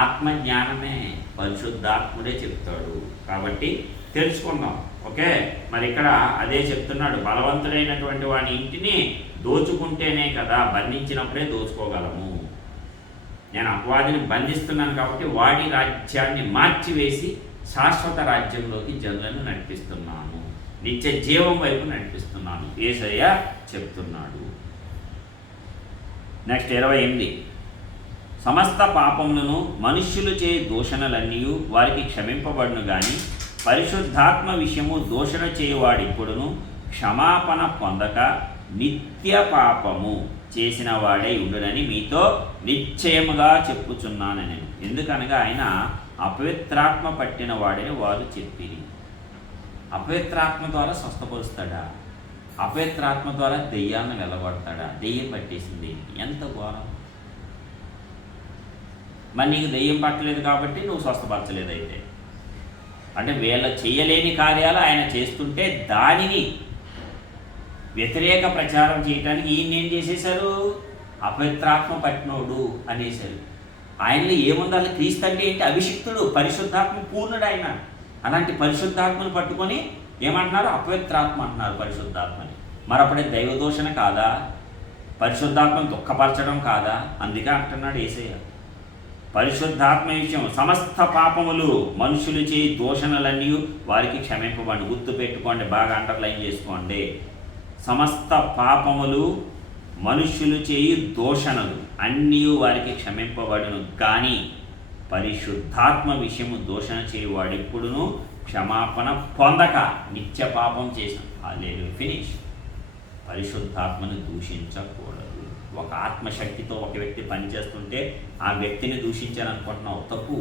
ఆత్మజ్ఞానమే, పరిశుద్ధాత్ముడే చెప్తాడు. కాబట్టి తెలుసుకుందాం. ఓకే, మరి ఇక్కడ అదే చెప్తున్నాడు, బలవంతుడైనటువంటి వాడి ఇంటిని దోచుకుంటేనే కదా, బంధించినప్పుడే దోచుకోగలము. నేను అపవాదిని బంధిస్తున్నాను కాబట్టి వాడి రాజ్యాన్ని మార్చివేసి శాశ్వత రాజ్యంలోకి జనులను నడిపిస్తున్నాను, నిత్య జీవం వైపు నడిపిస్తున్నాను యేసయ్య చెప్తున్నాడు. నెక్స్ట్ 28. సమస్త పాపములను మనుష్యులు చే దూషణలన్నీ వారికి క్షమింపబడును గాని పరిశుద్ధాత్మ విషయము దూషణ చేయువాడిప్పుడును క్షమాపణ పొందక నిత్య పాపము చేసిన వాడే ఉండునని మీతో నిశ్చయముగా చెప్పుచున్నాను నేను. ఎందుకనగా ఆయన అపవిత్రాత్మ పట్టిన వాడని వారు చెప్పిరి. అపవిత్రాత్మ ద్వారా స్వస్థపరుస్తాడా? అపవిత్రాత్మ ద్వారా దెయ్యాలను వెళ్ళగొడతాడా? దెయ్యం పట్టేసింది. ఎంత ఘోరం! మరి నీకు దెయ్యం పట్టలేదు కాబట్టి నువ్వు స్వస్థపరచలేదు. అయితే అంటే వీళ్ళ చేయలేని కార్యాలు ఆయన చేస్తుంటే దానిని వ్యతిరేక ప్రచారం చేయడానికి ఈయన ఏం చేసేశారు? అపవిత్రాత్మ పట్టినోడు అనేశారు. ఆయనలో ఏముండాలి? క్రీస్తు అంటే ఏంటి? అభిషిక్తుడు, పరిశుద్ధాత్మ పూర్ణుడు ఆయన. అలాంటి పరిశుద్ధాత్మను పట్టుకొని ఏమంటున్నారు? అపవిత్రాత్మ అంటున్నారు పరిశుద్ధాత్మని. మరి అప్పుడే దైవదూషణ కాదా? పరిశుద్ధాత్మను దుఃఖపరచడం కాదా? అందుకే అంటున్నాడు యేసయ్య, పరిశుద్ధాత్మ విషయం సమస్త పాపములు మనుషులు చేయి దూషణలన్నీ వారికి క్షమింపబడి. గుర్తు పెట్టుకోండి, బాగా అండర్లైన్ చేసుకోండి. సమస్త పాపములు మనుష్యులు చేయి దూషణలు అన్నీ వారికి క్షమింపబడును, కానీ పరిశుద్ధాత్మ విషయము దూషణ చేయువాడు ఎప్పుడును క్షమాపణ పొందక నిత్య పాపం చేసిన. లేదు, ఫినిష్. పరిశుద్ధాత్మను దూషించకూడదు. ఒక ఆత్మశక్తితో ఒక వ్యక్తి పనిచేస్తుంటే ఆ వ్యక్తిని దూషించాలనుకుంటున్నావు, తప్పు.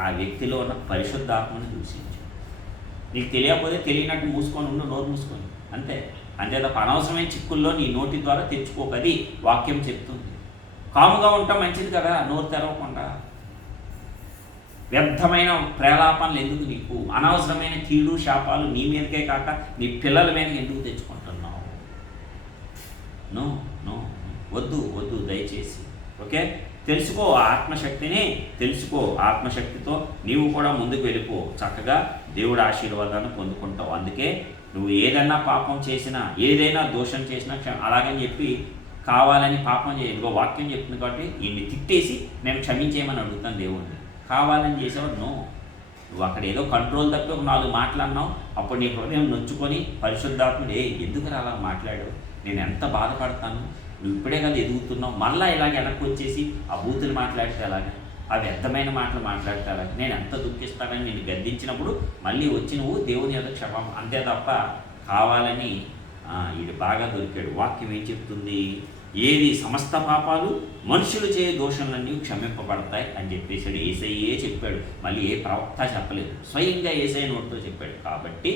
ఆ వ్యక్తిలో ఉన్న పరిశుద్ధాత్మను దూషించు. నీకు తెలియకపోతే తెలియనట్టు మూసుకొని ఉండు, నోరు మూసుకొని, అంతే తప్ప అనవసరమైన చిక్కుల్లో నీ నోటి ద్వారా తెచ్చుకోకది వాక్యం చెప్తుంది. కాముగా ఉంటాం మంచిది కదా, నోరు తెరవకుండా. వ్యర్థమైన ప్రేలాపనలు ఎందుకు నీకు? అనవసరమైన కీడు శాపాలు నీ మీదకే కాక నీ పిల్లల మీద ఎందుకు తెచ్చుకుంటున్నావు? నో నో, వద్దు దయచేసి. ఓకే, తెలుసుకో ఆత్మశక్తిని, తెలుసుకో. ఆత్మశక్తితో నీవు కూడా ముందుకు వెళ్ళిపో, చక్కగా దేవుడి ఆశీర్వాదాన్ని పొందుకుంటావు. అందుకే నువ్వు ఏదైనా పాపం చేసినా, ఏదైనా దోషం చేసినా అలాగని చెప్పి కావాలని పాపం చేయదు. వాక్యం చెప్తుంది కాబట్టి ఈయన్ని తిట్టేసి నేను క్షమించేయమని అడుగుతాను దేవుడిని. కావాలని చేసేవాడు నో. నువ్వు అక్కడ ఏదో కంట్రోల్ తప్పి ఒక 4 మాటలన్నావు, అప్పుడు నీ హృదయం నొచ్చుకొని పరిశుద్ధాత్ముడు ఎందుకు అలా మాట్లాడావు, నేను ఎంత బాధపడతాను, నువ్వు ఇప్పుడే కదా ఎదుగుతున్నావు, మళ్ళీ ఇలాగ వెనక్కి వచ్చేసి ఆ బూతులు మాట్లాడితే అలాగా, ఆ వ్యర్థమైన మాటలు మాట్లాడితే అలాగా, నేను ఎంత దుఃఖిస్తానని నేను గద్దించినప్పుడు మళ్ళీ వచ్చి నువ్వు దేవుని యొక్క క్షమం. అంతే తప్ప కావాలని ఇది బాగా దొరికాడు. వాక్యం ఏం చెప్తుంది? ఏది సమస్త పాపాలు మనుషులు చేయ దోషంలన్నీ క్షమింపబడతాయి అని చెప్పేసాడు. యేసయ్యే చెప్పాడు, మళ్ళీ ఏ ప్రవక్త చెప్పలేదు, స్వయంగా యేసయ్య నోటితో చెప్పాడు. కాబట్టి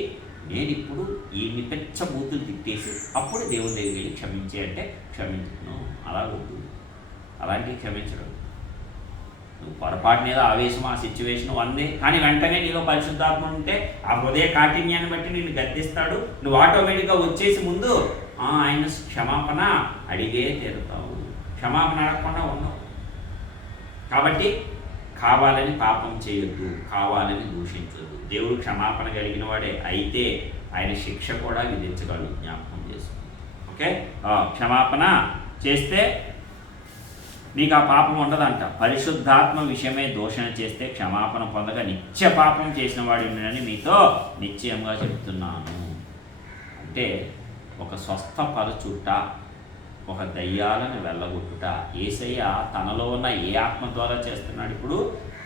నేను ఇప్పుడు ఈ పెచ్చ బూతులు తిట్టేసి అప్పుడు దేవుని దగ్గరికి వెళ్ళి క్షమించే అంటే క్షమించను. అలా వద్దు, అలాంటివి క్షమించడం. నువ్వు పొరపాటు మీద ఆవేశం, ఆ సిచ్యువేషన్ వందే, కానీ వెంటనే నీలో పరిశుద్ధాత్మ ఉంటే ఆ హృదయ కాఠిన్యాన్ని బట్టి నిన్ను గద్దిస్తాడు. నువ్వు ఆటోమేటిక్గా వచ్చేసి ముందు ఆయన క్షమాపణ అడిగే తీరుతావు. క్షమాపణ అడగకుండా ఉన్నావు. కాబట్టి కావాలని పాపం చేయొద్దు, కావాలని దూషించొద్దు. దేవుడు క్షమాపణ కలిగిన వాడే అయితే ఆయన శిక్ష కూడా విధించగలడు, జ్ఞాపకం చేసుకో. ఓకే, క్షమాపణ చేస్తే నీకు ఆ పాపం ఉండదంట. పరిశుద్ధాత్మ విషయమే దూషణ చేస్తే క్షమాపణ పొందగా నిత్య పాపం చేసిన వాడు ఉండని మీతో నిశ్చయంగా చెప్తున్నాను. అంటే ఒక స్వస్థపరచుట ఒక దయ్యాలను వెళ్ళగొట్టుట. యేసయ్య తనలో ఉన్న ఏ ఆత్మ ద్వారా చేస్తున్నాడు? ఇప్పుడు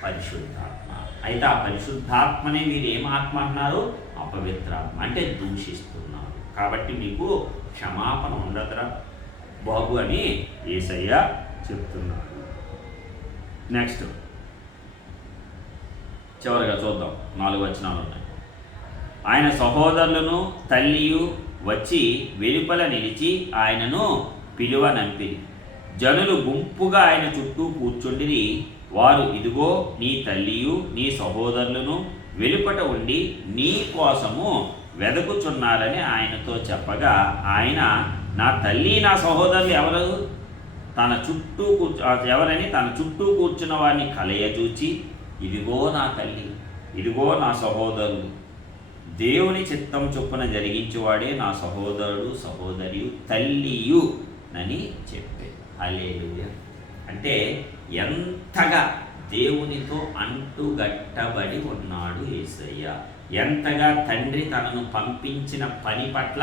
పరిశుద్ధాత్మ. అయితే ఆ పరిశుద్ధాత్మనే మీరు ఏం ఆత్మ అన్నారు? అపవిత్రాత్మ, అంటే దూషిస్తున్నారు. కాబట్టి మీకు క్షమాపణ ఉండదురా బాబు అని యేసయ్య చెప్తున్నాడు. నెక్స్ట్ చివరిగా చూద్దాం, 4 వచనాలు ఉన్నాయి. ఆయన సహోదరులను తల్లియు వచ్చి వెలుపల నిలిచి ఆయనను పిలువనంపిరి. జనులు గుంపుగా ఆయన చుట్టూ కూర్చుండిరి. వారు, ఇదిగో నీ తల్లియు నీ సహోదరులను వెలుపట ఉండి నీ కోసము వెదకుచున్నారని ఆయనతో చెప్పగా, ఆయన, నా తల్లి నా సహోదరులు ఎవరు? ఎవరని తన చుట్టూ కూర్చున్న వారిని కలయచూచి, ఇదిగో నా తల్లి, ఇదిగో నా సహోదరులు, దేవుని చిత్తం చొప్పున జరిగించేవాడే నా సహోదరుడు సహోదరియు తల్లియు అని చెప్పే. హల్లెలూయా. అంటే ఎంతగా దేవునితో అంటుగట్టబడి ఉన్నాడు యేసయ్య, ఎంతగా తండ్రి తనను పంపించిన పని పట్ల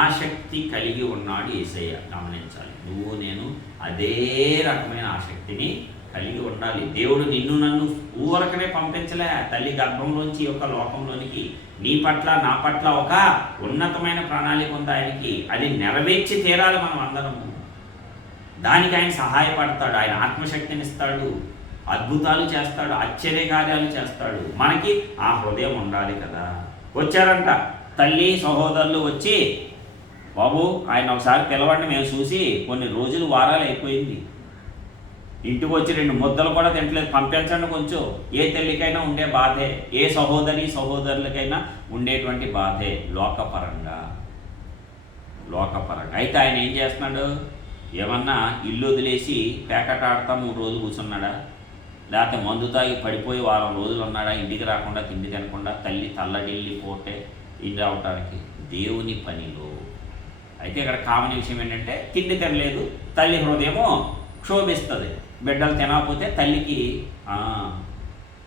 ఆసక్తి కలిగి ఉన్నాడు యేసయ్య. గమనించాలి, నువ్వు నేను అదే రకమైన ఆసక్తిని కలిగి ఉండాలి. దేవుడు నిన్ను నన్ను ఊరకనే పంపించలే, తల్లి గర్భంలోంచి యొక్క లోకంలోనికి నీ పట్ల నా పట్ల ఒక ఉన్నతమైన ప్రణాళిక ఉంది ఆయనకి. అది నెరవేర్చి తీరాలి మనం అందరము. దానికి ఆయన సహాయపడతాడు, ఆయన ఆత్మశక్తిని ఇస్తాడు, అద్భుతాలు చేస్తాడు, ఆశ్చర్య కార్యాలు చేస్తాడు. మనకి ఆ హృదయం ఉండాలి కదా. వచ్చారంట తల్లి సహోదరులు వచ్చి, బాబు ఆయన ఒకసారి పిలవండి, మేము చూసి కొన్ని రోజులు వారాలు అయిపోయింది, ఇంటికి వచ్చి 2 ముద్దలు కూడా తింటలేదు, పంపించండి కొంచెం. ఏ తల్లికైనా ఉండే బాధే, ఏ సహోదరులకైనా ఉండేటువంటి బాధే లోకపరంగా. అయితే ఆయన ఏం చేస్తున్నాడు? ఏమన్నా ఇల్లు వదిలేసి పేకట ఆడతా 3 రోజులు కూర్చున్నాడా? లేకపోతే మందు తాగి పడిపోయి వారం రోజులు ఉన్నాడా? ఇంటికి రాకుండా తిండి తినకుండా తల్లి తల్లడిల్లి పోతే ఇంటి రావటానికి దేవుని పనిలో. అయితే ఇక్కడ కామన్ విషయం ఏంటంటే తిండి తినలేదు, తల్లి హృదయము క్షోభిస్తుంది. బిడ్డలు తినకపోతే తల్లికి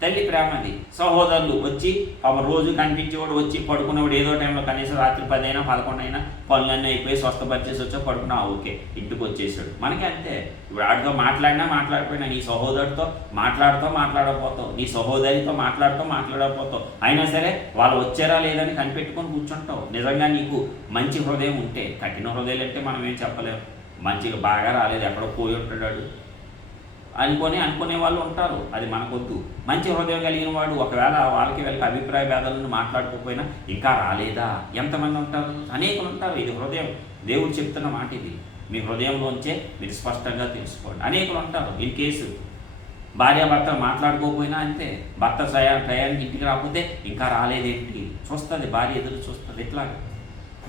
తల్లి ప్రేమది. సహోదరులు వచ్చి రోజు కనిపించేవాడు వచ్చి పడుకునేవాడు, ఏదో టైంలో కనీసం రాత్రి 10 అయినా 11 అయినా పనులన్నీ అయిపోయి స్వస్థపరిచేసి వచ్చా పడుకున్నా ఓకే, ఇంటికి వచ్చేసాడు. మనకి అంతే. ఇప్పుడు ఆడితో మాట్లాడినా మాట్లాడిపోయినా, నీ సహోదరుడితో మాట్లాడకపోతావు, నీ సహోదరితో మాట్లాడకపోతావు, అయినా సరే వాళ్ళు వచ్చారా లేదని కనిపెట్టుకొని కూర్చుంటావు. నిజంగా నీకు మంచి హృదయం ఉంటే. కఠిన హృదయాలు అంటే మనం ఏం చెప్పలేము, మంచిగా బాగా రాలేదు, ఎక్కడో పోయి ఉంటాడు అనుకునే వాళ్ళు ఉంటారు. అది మనకొద్దు. మంచి హృదయం కలిగిన వాడు ఒకవేళ వాళ్ళకి అభిప్రాయ భేదాలను మాట్లాడుకోకపోయినా ఇంకా రాలేదా ఎంతమంది ఉంటారు? అనేకులు ఉంటారు. ఇది హృదయం, దేవుడు చెప్తున్న మాట ఇది. మీ హృదయంలోంచే మీరు స్పష్టంగా తెలుసుకోండి. అనేకులు ఉంటారు. ఇన్ కేసు భార్యాభర్తలు మాట్లాడుకోకపోయినా అంతే, భర్త టయానికి ఇంటికి రాకపోతే ఇంకా రాలేదేంటి చూస్తుంది భార్య, ఎదురు చూస్తుంది. ఇట్లా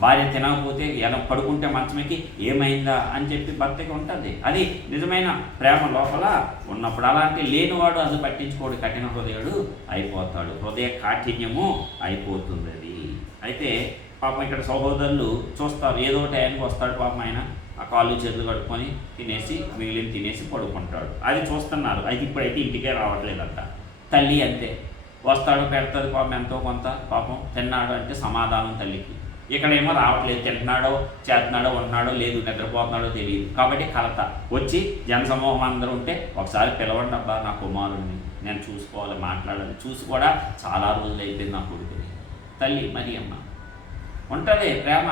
భార్య తినకపోతే ఎలా పడుకుంటే మంచమకి ఏమైందా అని చెప్పి భర్తకి ఉంటుంది. అది నిజమైన ప్రేమ లోపల ఉన్నప్పుడు. అలాంటి లేనివాడు అది పట్టించుకోడు, కఠిన హృదయుడు అయిపోతాడు, హృదయ కాఠిన్యము అయిపోతుంది అది. అయితే పాపం ఇక్కడ సహోదరులు చూస్తారు, ఏదో టైంకి వస్తాడు పాపం, ఆయన ఆ కాళ్ళు చేతులు కట్టుకొని మిగిలిన తినేసి పడుకుంటాడు. అది చూస్తున్నారు. అయితే ఇప్పుడైతే ఇంటికే రావట్లేదంట. తల్లి అంతే, వస్తాడు పెడతాడు పాపం ఎంతో కొంత, పాపం తిన్నాడు అంటే సమాధానం తల్లికి. ఇక్కడేమో రావట్లేదు, తింటున్నాడో చేస్తున్నాడో ఉన్నాడో లేదు, నిద్రపోతున్నాడో తెలియదు. కాబట్టి కలత వచ్చి జనసమూహం అందరూ ఉంటే ఒకసారి పిలవండి అబ్బా నా కుమారుడిని, నేను చూసుకోవాలి, మాట్లాడాలి. చూసి కూడా చాలా రోజులు అయిపోయింది నా కొడుకుని. తల్లి మరి అమ్మ ఉంటుంది ప్రేమ,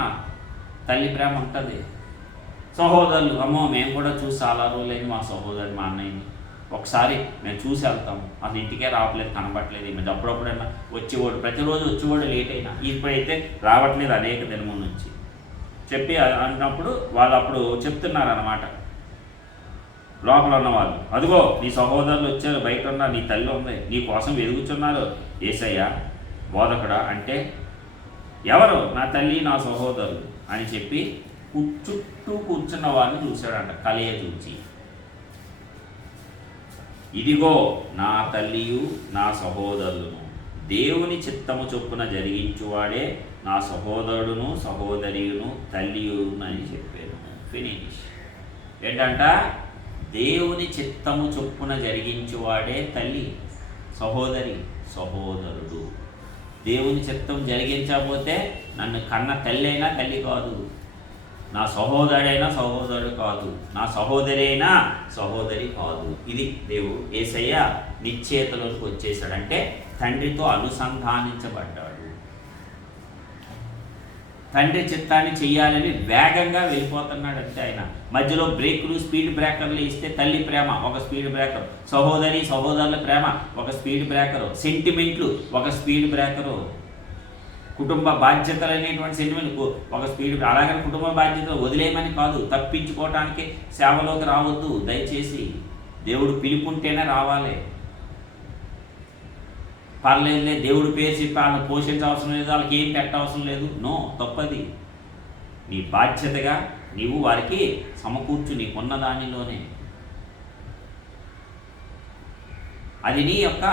తల్లి ప్రేమ ఉంటుంది. సహోదరులు, అమ్మో మేము కూడా చూసి చాలా రోజులైంది మా సహోదరుడు మా అన్నయ్యని, ఒకసారి మేము చూసి వెళ్తాము, అసలు ఇంటికే రావట్లేదు, కనబట్టలేదు. ఈ మధ్య అప్పుడప్పుడైనా వచ్చేవాడు, ప్రతిరోజు వచ్చేవాడు లేట్ అయినా, ఇప్పుడైతే రావట్లేదు అనేక దినముల నుంచి చెప్పి అన్నప్పుడు వాళ్ళు అప్పుడు చెప్తున్నారు అన్నమాట లోపల ఉన్న వాళ్ళు, అదిగో నీ సహోదరులు వచ్చారు, బయట ఉన్న నీ తల్లి ఉంది, నీ కోసం వెలుగుతున్నారు. యేసయ్య బోధకుడా అంటే ఎవరు? నా తల్లి నా సహోదరులు అని చెప్పి చుట్టూ కూర్చున్న వాళ్ళని చూశాడంట, కలయ చూచి, ఇదిగో నా తల్లియు నా సహోదరులను, దేవుని చిత్తము చొప్పున జరిగించువాడే నా సహోదరుడును సహోదరియును తల్లియును అని చెప్పాను. ఫినిష్. ఏంటంట? దేవుని చిత్తము చొప్పున జరిగించువాడే తల్లి, సహోదరి, సహోదరుడు. దేవుని చిత్తం జరిగించకపోతే నన్ను కన్న తల్లి అయినా తల్లి కాదు. నా సహోదరుడైనా సహోదరుడు కాదు, నా సహోదరి అయినా సహోదరి కాదు. ఇది దేవుడు యేసయ్య నిశ్చేతలోకి వచ్చేసాడు. అంటే తండ్రితో అనుసంధానించబడ్డాడు. తండ్రి చిత్తాన్ని చెయ్యాలని వేగంగా వెళ్ళిపోతున్నాడు అంతే. ఆయన మధ్యలో బ్రేకులు, స్పీడ్ బ్రేకర్లు ఇస్తే తల్లి ప్రేమ ఒక స్పీడ్ బ్రేకర్, సహోదరుల ప్రేమ ఒక స్పీడ్ బ్రేకరు, సెంటిమెంట్లు ఒక స్పీడ్ బ్రేకరు, కుటుంబ బాధ్యతలు అనేటువంటి సెంటిమెంట్ ఒక స్పీడ్. అలాగే కుటుంబ బాధ్యతలు వదిలేయమని కాదు, తప్పించుకోవటానికి సేవలోకి రావద్దు దయచేసి. దేవుడు పిలుపుంటేనే రావాలి. పర్లేదులే దేవుడి పేరు చెప్పి వాళ్ళని పోషించవసరం లేదు, వాళ్ళకి ఏం పెట్టవసరం లేదు, నో, తప్పది. నీ బాధ్యతగా నీవు వారికి సమకూర్చు నీకున్న దానిలోనే. అది నీ యొక్క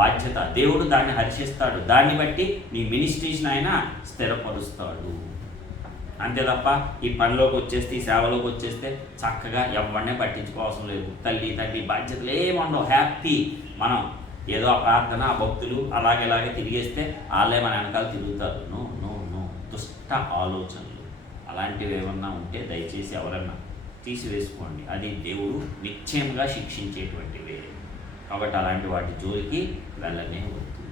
బాధ్యత. దేవుడు దాన్ని హర్షిస్తాడు. దాన్ని బట్టి నీ మినిస్ట్రీస్ని ఆయన స్థిరపరుస్తాడు. అంతే తప్ప ఈ పనిలోకి వచ్చేస్తే, ఈ సేవలోకి వచ్చేస్తే చక్కగా ఎవరినే పట్టించుకోవాల్సిన లేదు. తల్లి తండ్రి బాధ్యతలు ఏముండవు, హ్యాపీ. మనం ఏదో ఆ ప్రార్థన, ఆ భక్తులు అలాగే తిరిగేస్తే వాళ్ళే మన వెనకాల తిరుగుతారు. నో నో నో, దుష్ట ఆలోచనలు అలాంటివి ఏమన్నా ఉంటే దయచేసి ఎవరన్నా తీసివేసుకోండి. అది దేవుడు నిశ్చయంగా శిక్షించేటువంటివే. కాబట్టి అలాంటి వాటి జోలికి వెళ్ళనే వద్దు.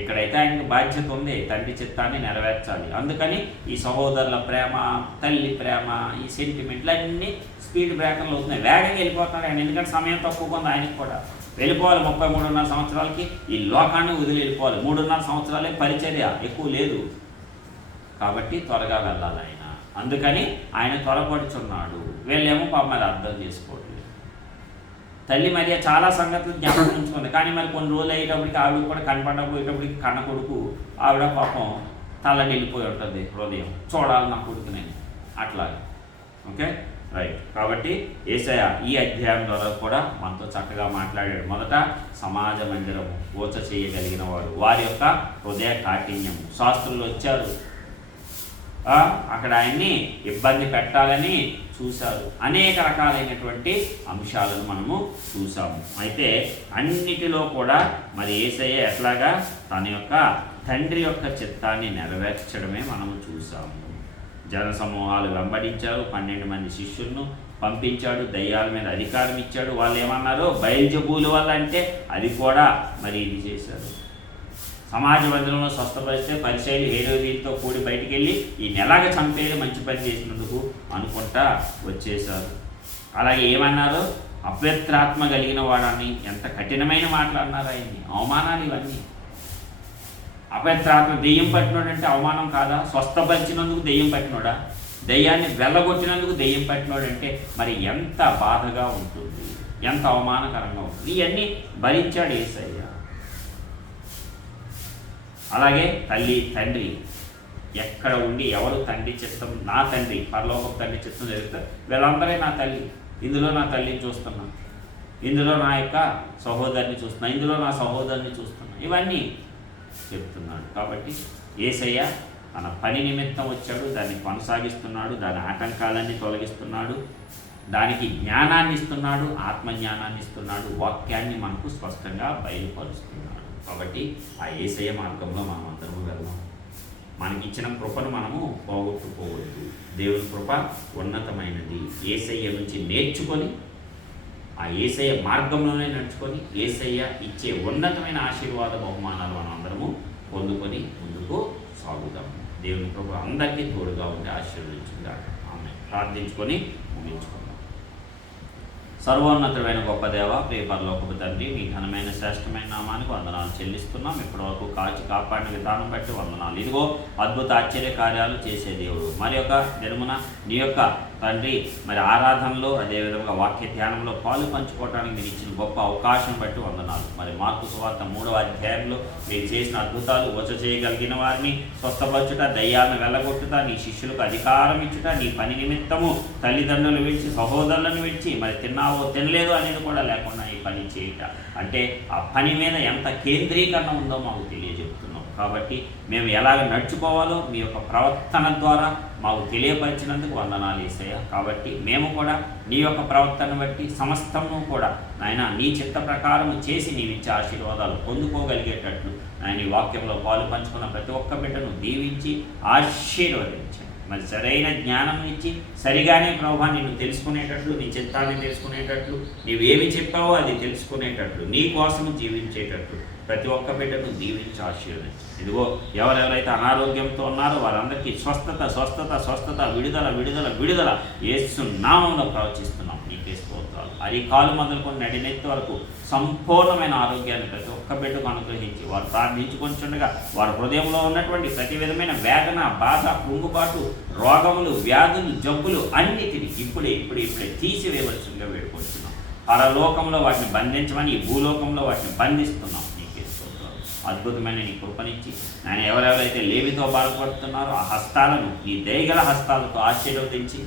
ఎక్కడైతే ఆయనకు బాధ్యత ఉంది, తండ్రి చిత్తాన్ని నెరవేర్చాలి. అందుకని ఈ సహోదరుల ప్రేమ, తల్లి ప్రేమ, ఈ సెంటిమెంట్లు అన్నీ స్పీడ్ బ్రేకర్లు అవుతున్నాయి. వేగంగా వెళ్ళిపోతున్నాడు ఆయన. ఎందుకంటే సమయం తక్కువ ఉంది ఆయనకి కూడా. వెళ్ళిపోవాలి 33.5 సంవత్సరాలకి ఈ లోకాన్ని వదిలి వెళ్ళిపోవాలి. 3.5 సంవత్సరాలే పరిచర్య, ఎక్కువ లేదు. కాబట్టి త్వరగా వెళ్ళాలి ఆయన. అందుకని ఆయన త్వరపడుచున్నాడు. వీళ్ళేమో పాపం మరి అర్థం చేసుకోవట్లేదు. తల్లి మరియ చాలా సంగతులు జ్ఞాపకం ఉంచుకుంది. కానీ మరి కొన్ని రోజులు అయ్యేటప్పటికి ఆవిడ కూడా కనపడకపోయేటప్పటికి కన్న కొడుకు ఆవిడ పాపం తలని వెళ్ళిపోయి ఉంటుంది హృదయం. చూడాలి నా కొడుకుని అట్లాగే. Okay, right. కాబట్టి యేసయ్య ఈ అధ్యాయం ద్వారా కూడా మనతో చక్కగా మాట్లాడాడు. మొదట సమాజ మందిరము ఓచ చేయగలిగిన వాడు, వారి యొక్క హృదయ కాఠిన్యము. శాస్త్రులు వచ్చారు, అక్కడ ఆయన్ని ఇబ్బంది పెట్టాలని చూశారు. అనేక రకాలైనటువంటి అంశాలను మనము చూసాము. అయితే అన్నిటిలో కూడా మరి యేసయ్య ఎట్లాగా తన యొక్క తండ్రి యొక్క చిత్తాన్ని నెరవేర్చడమే మనము చూసాము. జన సమూహాలు వెంబడించారు, 12 మంది శిష్యులను పంపించాడు, దయ్యాల మీద అధికారం ఇచ్చాడు. వాళ్ళు ఏమన్నారు, బయల్జెబూలు వల్ల అంటే అది కూడా మరి ఇది చేశారు. సమాజ మందిరంలో స్వస్థపరిస్తే పరిచయులు హేరోదీలతో కూడి బయటికి వెళ్ళి ఈ నెలాగా చంపేది మంచి పని చేసినందుకు అనుకుంటా వచ్చేశారు. అలాగే ఏమన్నారు, అపవిత్రాత్మ కలిగిన వాడని ఎంత కఠినమైన మాటలు అన్నారు ఆయన్ని. అవమానాలు ఇవన్నీ. అపవిత్రాత్మ దెయ్యం పట్టినోడు అంటే అవమానం కాదా? స్వస్థపరిచినందుకు దెయ్యం పట్టినోడా? దెయ్యాన్ని వెళ్ళగొట్టినందుకు దెయ్యం పట్టినోడు అంటే మరి ఎంత బాధగా ఉంటుంది, ఎంత అవమానకరంగా ఉంటుంది. ఇవన్నీ భరించాడు యేసయ్య. అలాగే తల్లి తండ్రి ఎక్కడ ఉండి ఎవరు తండ్రి చిత్తం, నా తండ్రి పరలోకపు తండ్రి చిత్తం జరుగుతారు, వీళ్ళందరే నా తల్లి. ఇందులో నా తల్లిని చూస్తున్నా, ఇందులో నా యొక్క సహోదరిని చూస్తున్నా, ఇందులో నా సహోదరిని చూస్తున్నా, ఇవన్నీ చెప్తున్నాడు. కాబట్టి యేసయ్య తన పని నిమిత్తం వచ్చాడు, దాన్ని కొనసాగిస్తున్నాడు, దాని ఆటంకాలన్నీ తొలగిస్తున్నాడు, దానికి జ్ఞానాన్ని ఇస్తున్నాడు, ఆత్మజ్ఞానాన్ని ఇస్తున్నాడు, వాక్యాన్ని మనకు స్పష్టంగా బయలుపరుస్తున్నాడు. కాబట్టి ఆ యేసయ్య మార్గంలో మనం అందరము వెళ్దాం. మనకి ఇచ్చిన కృపను మనము పోగొట్టుకోవద్దు. దేవుని కృప ఉన్నతమైనది. యేసయ్య నుంచి నేర్చుకొని ఆ యేసయ్య మార్గంలోనే నడుచుకొని యేసయ్య ఇచ్చే ఉన్నతమైన ఆశీర్వాద బహుమానాలు మనం అందరము పొందుకొని ముందుకు సాగుదాము. దేవుని కృప అందరికీ తోడుగా ఉండి ఆశీర్వదించుగా. ఆమె ప్రార్థించుకొని ముగించుకుందాం. సర్వోన్నతమైన గొప్ప దేవ, ప్రియ పరలోకపు తండ్రి, మీ ఘనమైన శ్రేష్టమైన నామానికి వందనాలు చెల్లిస్తున్నాం. ఇప్పటివరకు కాచి కాపాడిన విధానం బట్టి వందనాలు. ఇదిగో అద్భుత ఆశ్చర్య కార్యాలు చేసే దేవుడు, మరి యొక్క దినమున నీ యొక్క తండ్రి మరి ఆరాధనలో అదేవిధంగా వాక్య ధ్యానంలో పాలు పంచుకోవడానికి మీరు ఇచ్చిన గొప్ప అవకాశం బట్టి వందనాలు. మరి మార్కు సువార్త 3వ అధ్యాయంలో మీరు చేసిన అద్భుతాలు, వచ్చ చేయగలిగిన వారిని స్వస్థపరచుట, దయ్యాలను వెళ్ళగొట్టుట, నీ శిష్యులకు అధికారం ఇచ్చుట, నీ పని నిమిత్తము తల్లిదండ్రులు విడిచి సహోదరులను విడిచి మరి తిన్నావో తినలేదు అనేది కూడా లేకుండా ఈ పని చేయుట అంటే ఆ పని మీద ఎంత కేంద్రీకరణ ఉందో మాకు తెలియజెప్తున్నాం. కాబట్టి మేము ఎలాగ నడుచుకోవాలో మీ యొక్క ప్రవర్తన ద్వారా మాకు తెలియపరిచినందుకు వందనాలు యేసయ్య. కాబట్టి మేము కూడా నీ యొక్క ప్రవర్తన బట్టి సమస్తము కూడా నాయన నీ చిత్త ప్రకారం చేసి నీవిచ్చే ఆశీర్వాదాలు పొందుకోగలిగేటట్లు నాయన ఈ వాక్యంలో పాలు పంచుకున్న ప్రతి ఒక్క బిడ్డను దీవించి ఆశీర్వదించండి. మరి సరైన జ్ఞానం ఇచ్చి సరిగానే ప్రభా నిన్ను తెలుసుకునేటట్లు, నీ చిత్తాన్ని తెలుసుకునేటట్లు, నీవేమి చెప్పావో అది తెలుసుకునేటట్లు, నీ కోసం జీవించేటట్లు ప్రతి ఒక్క బిడ్డను దీవించి ఆశీర్వదించు. ఇదిగో ఎవరెవరైతే అనారోగ్యంతో ఉన్నారో వారందరికీ స్వస్థత స్వస్థత స్వస్థత, విడుదల విడుదల విడుదల యేసు నామములో ప్రవచిస్తున్నాం. నీకే స్తోత్రాలు. అరికాలు మొదలుకొని నడినెత్తి వరకు సంపూర్ణమైన ఆరోగ్యాన్ని ప్రతి ఒక్క బిడ్డకు అనుగ్రహించి వారు ప్రార్థించుకొనిచుండగా వారి హృదయంలో ఉన్నటువంటి ప్రతి విధమైన వేదన, బాధ, కుంగుబాటు, రోగములు, వ్యాధులు, జబ్బులు అన్నిటినీ ఇప్పుడే తీసివేయవలసిందిగా వేడుకొస్తున్నాం. పరలోకంలో వాటిని బంధించమని, ఈ భూలోకంలో వాటిని బంధిస్తున్నాం. అద్భుతమైన నీ కృపనిచ్చి ఆయన ఎవరెవరైతే లేమితో బాధపడుతున్నారో ఆ హస్తాలను నీ దయగల హస్తాలతో ఆశీర్వదించి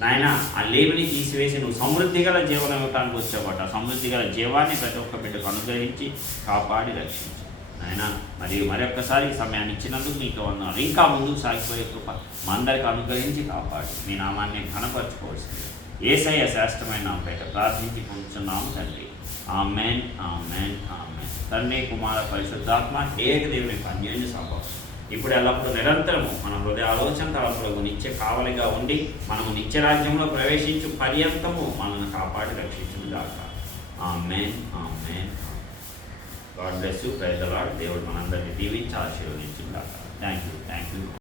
నాయన ఆ లేమిని తీసివేసి నువ్వు సమృద్ధి గల జీవనం ఇవ్వడానికి వచ్చేవాట ఆ సమృద్ధి గల జీవాన్ని ప్రతి ఒక్క బిడ్డకు అనుగ్రహించి కాపాడి రక్షించి ఆయన మరియు మరొక్కసారి సమయాన్ని ఇచ్చినందుకు నీకు ఉన్నారు. ఇంకా ముందుకు సాగిపోయే కృప మా అందరికి అనుగ్రహించి కాపాడి మీ నామాన్ని ఘనపరచుకోవాల్సింది యేసయ్య శ్రేష్టమైన నామముపేట ప్రార్థించి పొందుతున్నాము తండ్రి. ఆమేన్ ఆమేన్ ఆమేన్. తండ్రి, కుమార, పరిశుద్ధాత్మ ఏకదేవుని అన్యోన్య సంభవం ఇప్పుడు ఎల్లప్పుడూ నిరంతరము మన హృదయ ఆలోచన తలపులకు నిత్య కావలిగా ఉండి మనము నిత్య రాజ్యంలో ప్రవేశించు పర్యంతము మనల్ని కాపాడి రక్షించును గాక. ఆమేన్ ఆమేన్. God bless you. Praise the Lord. దేవుడు మనందరినీ దీవించి ఆశీర్వదించును గాక. Thank you.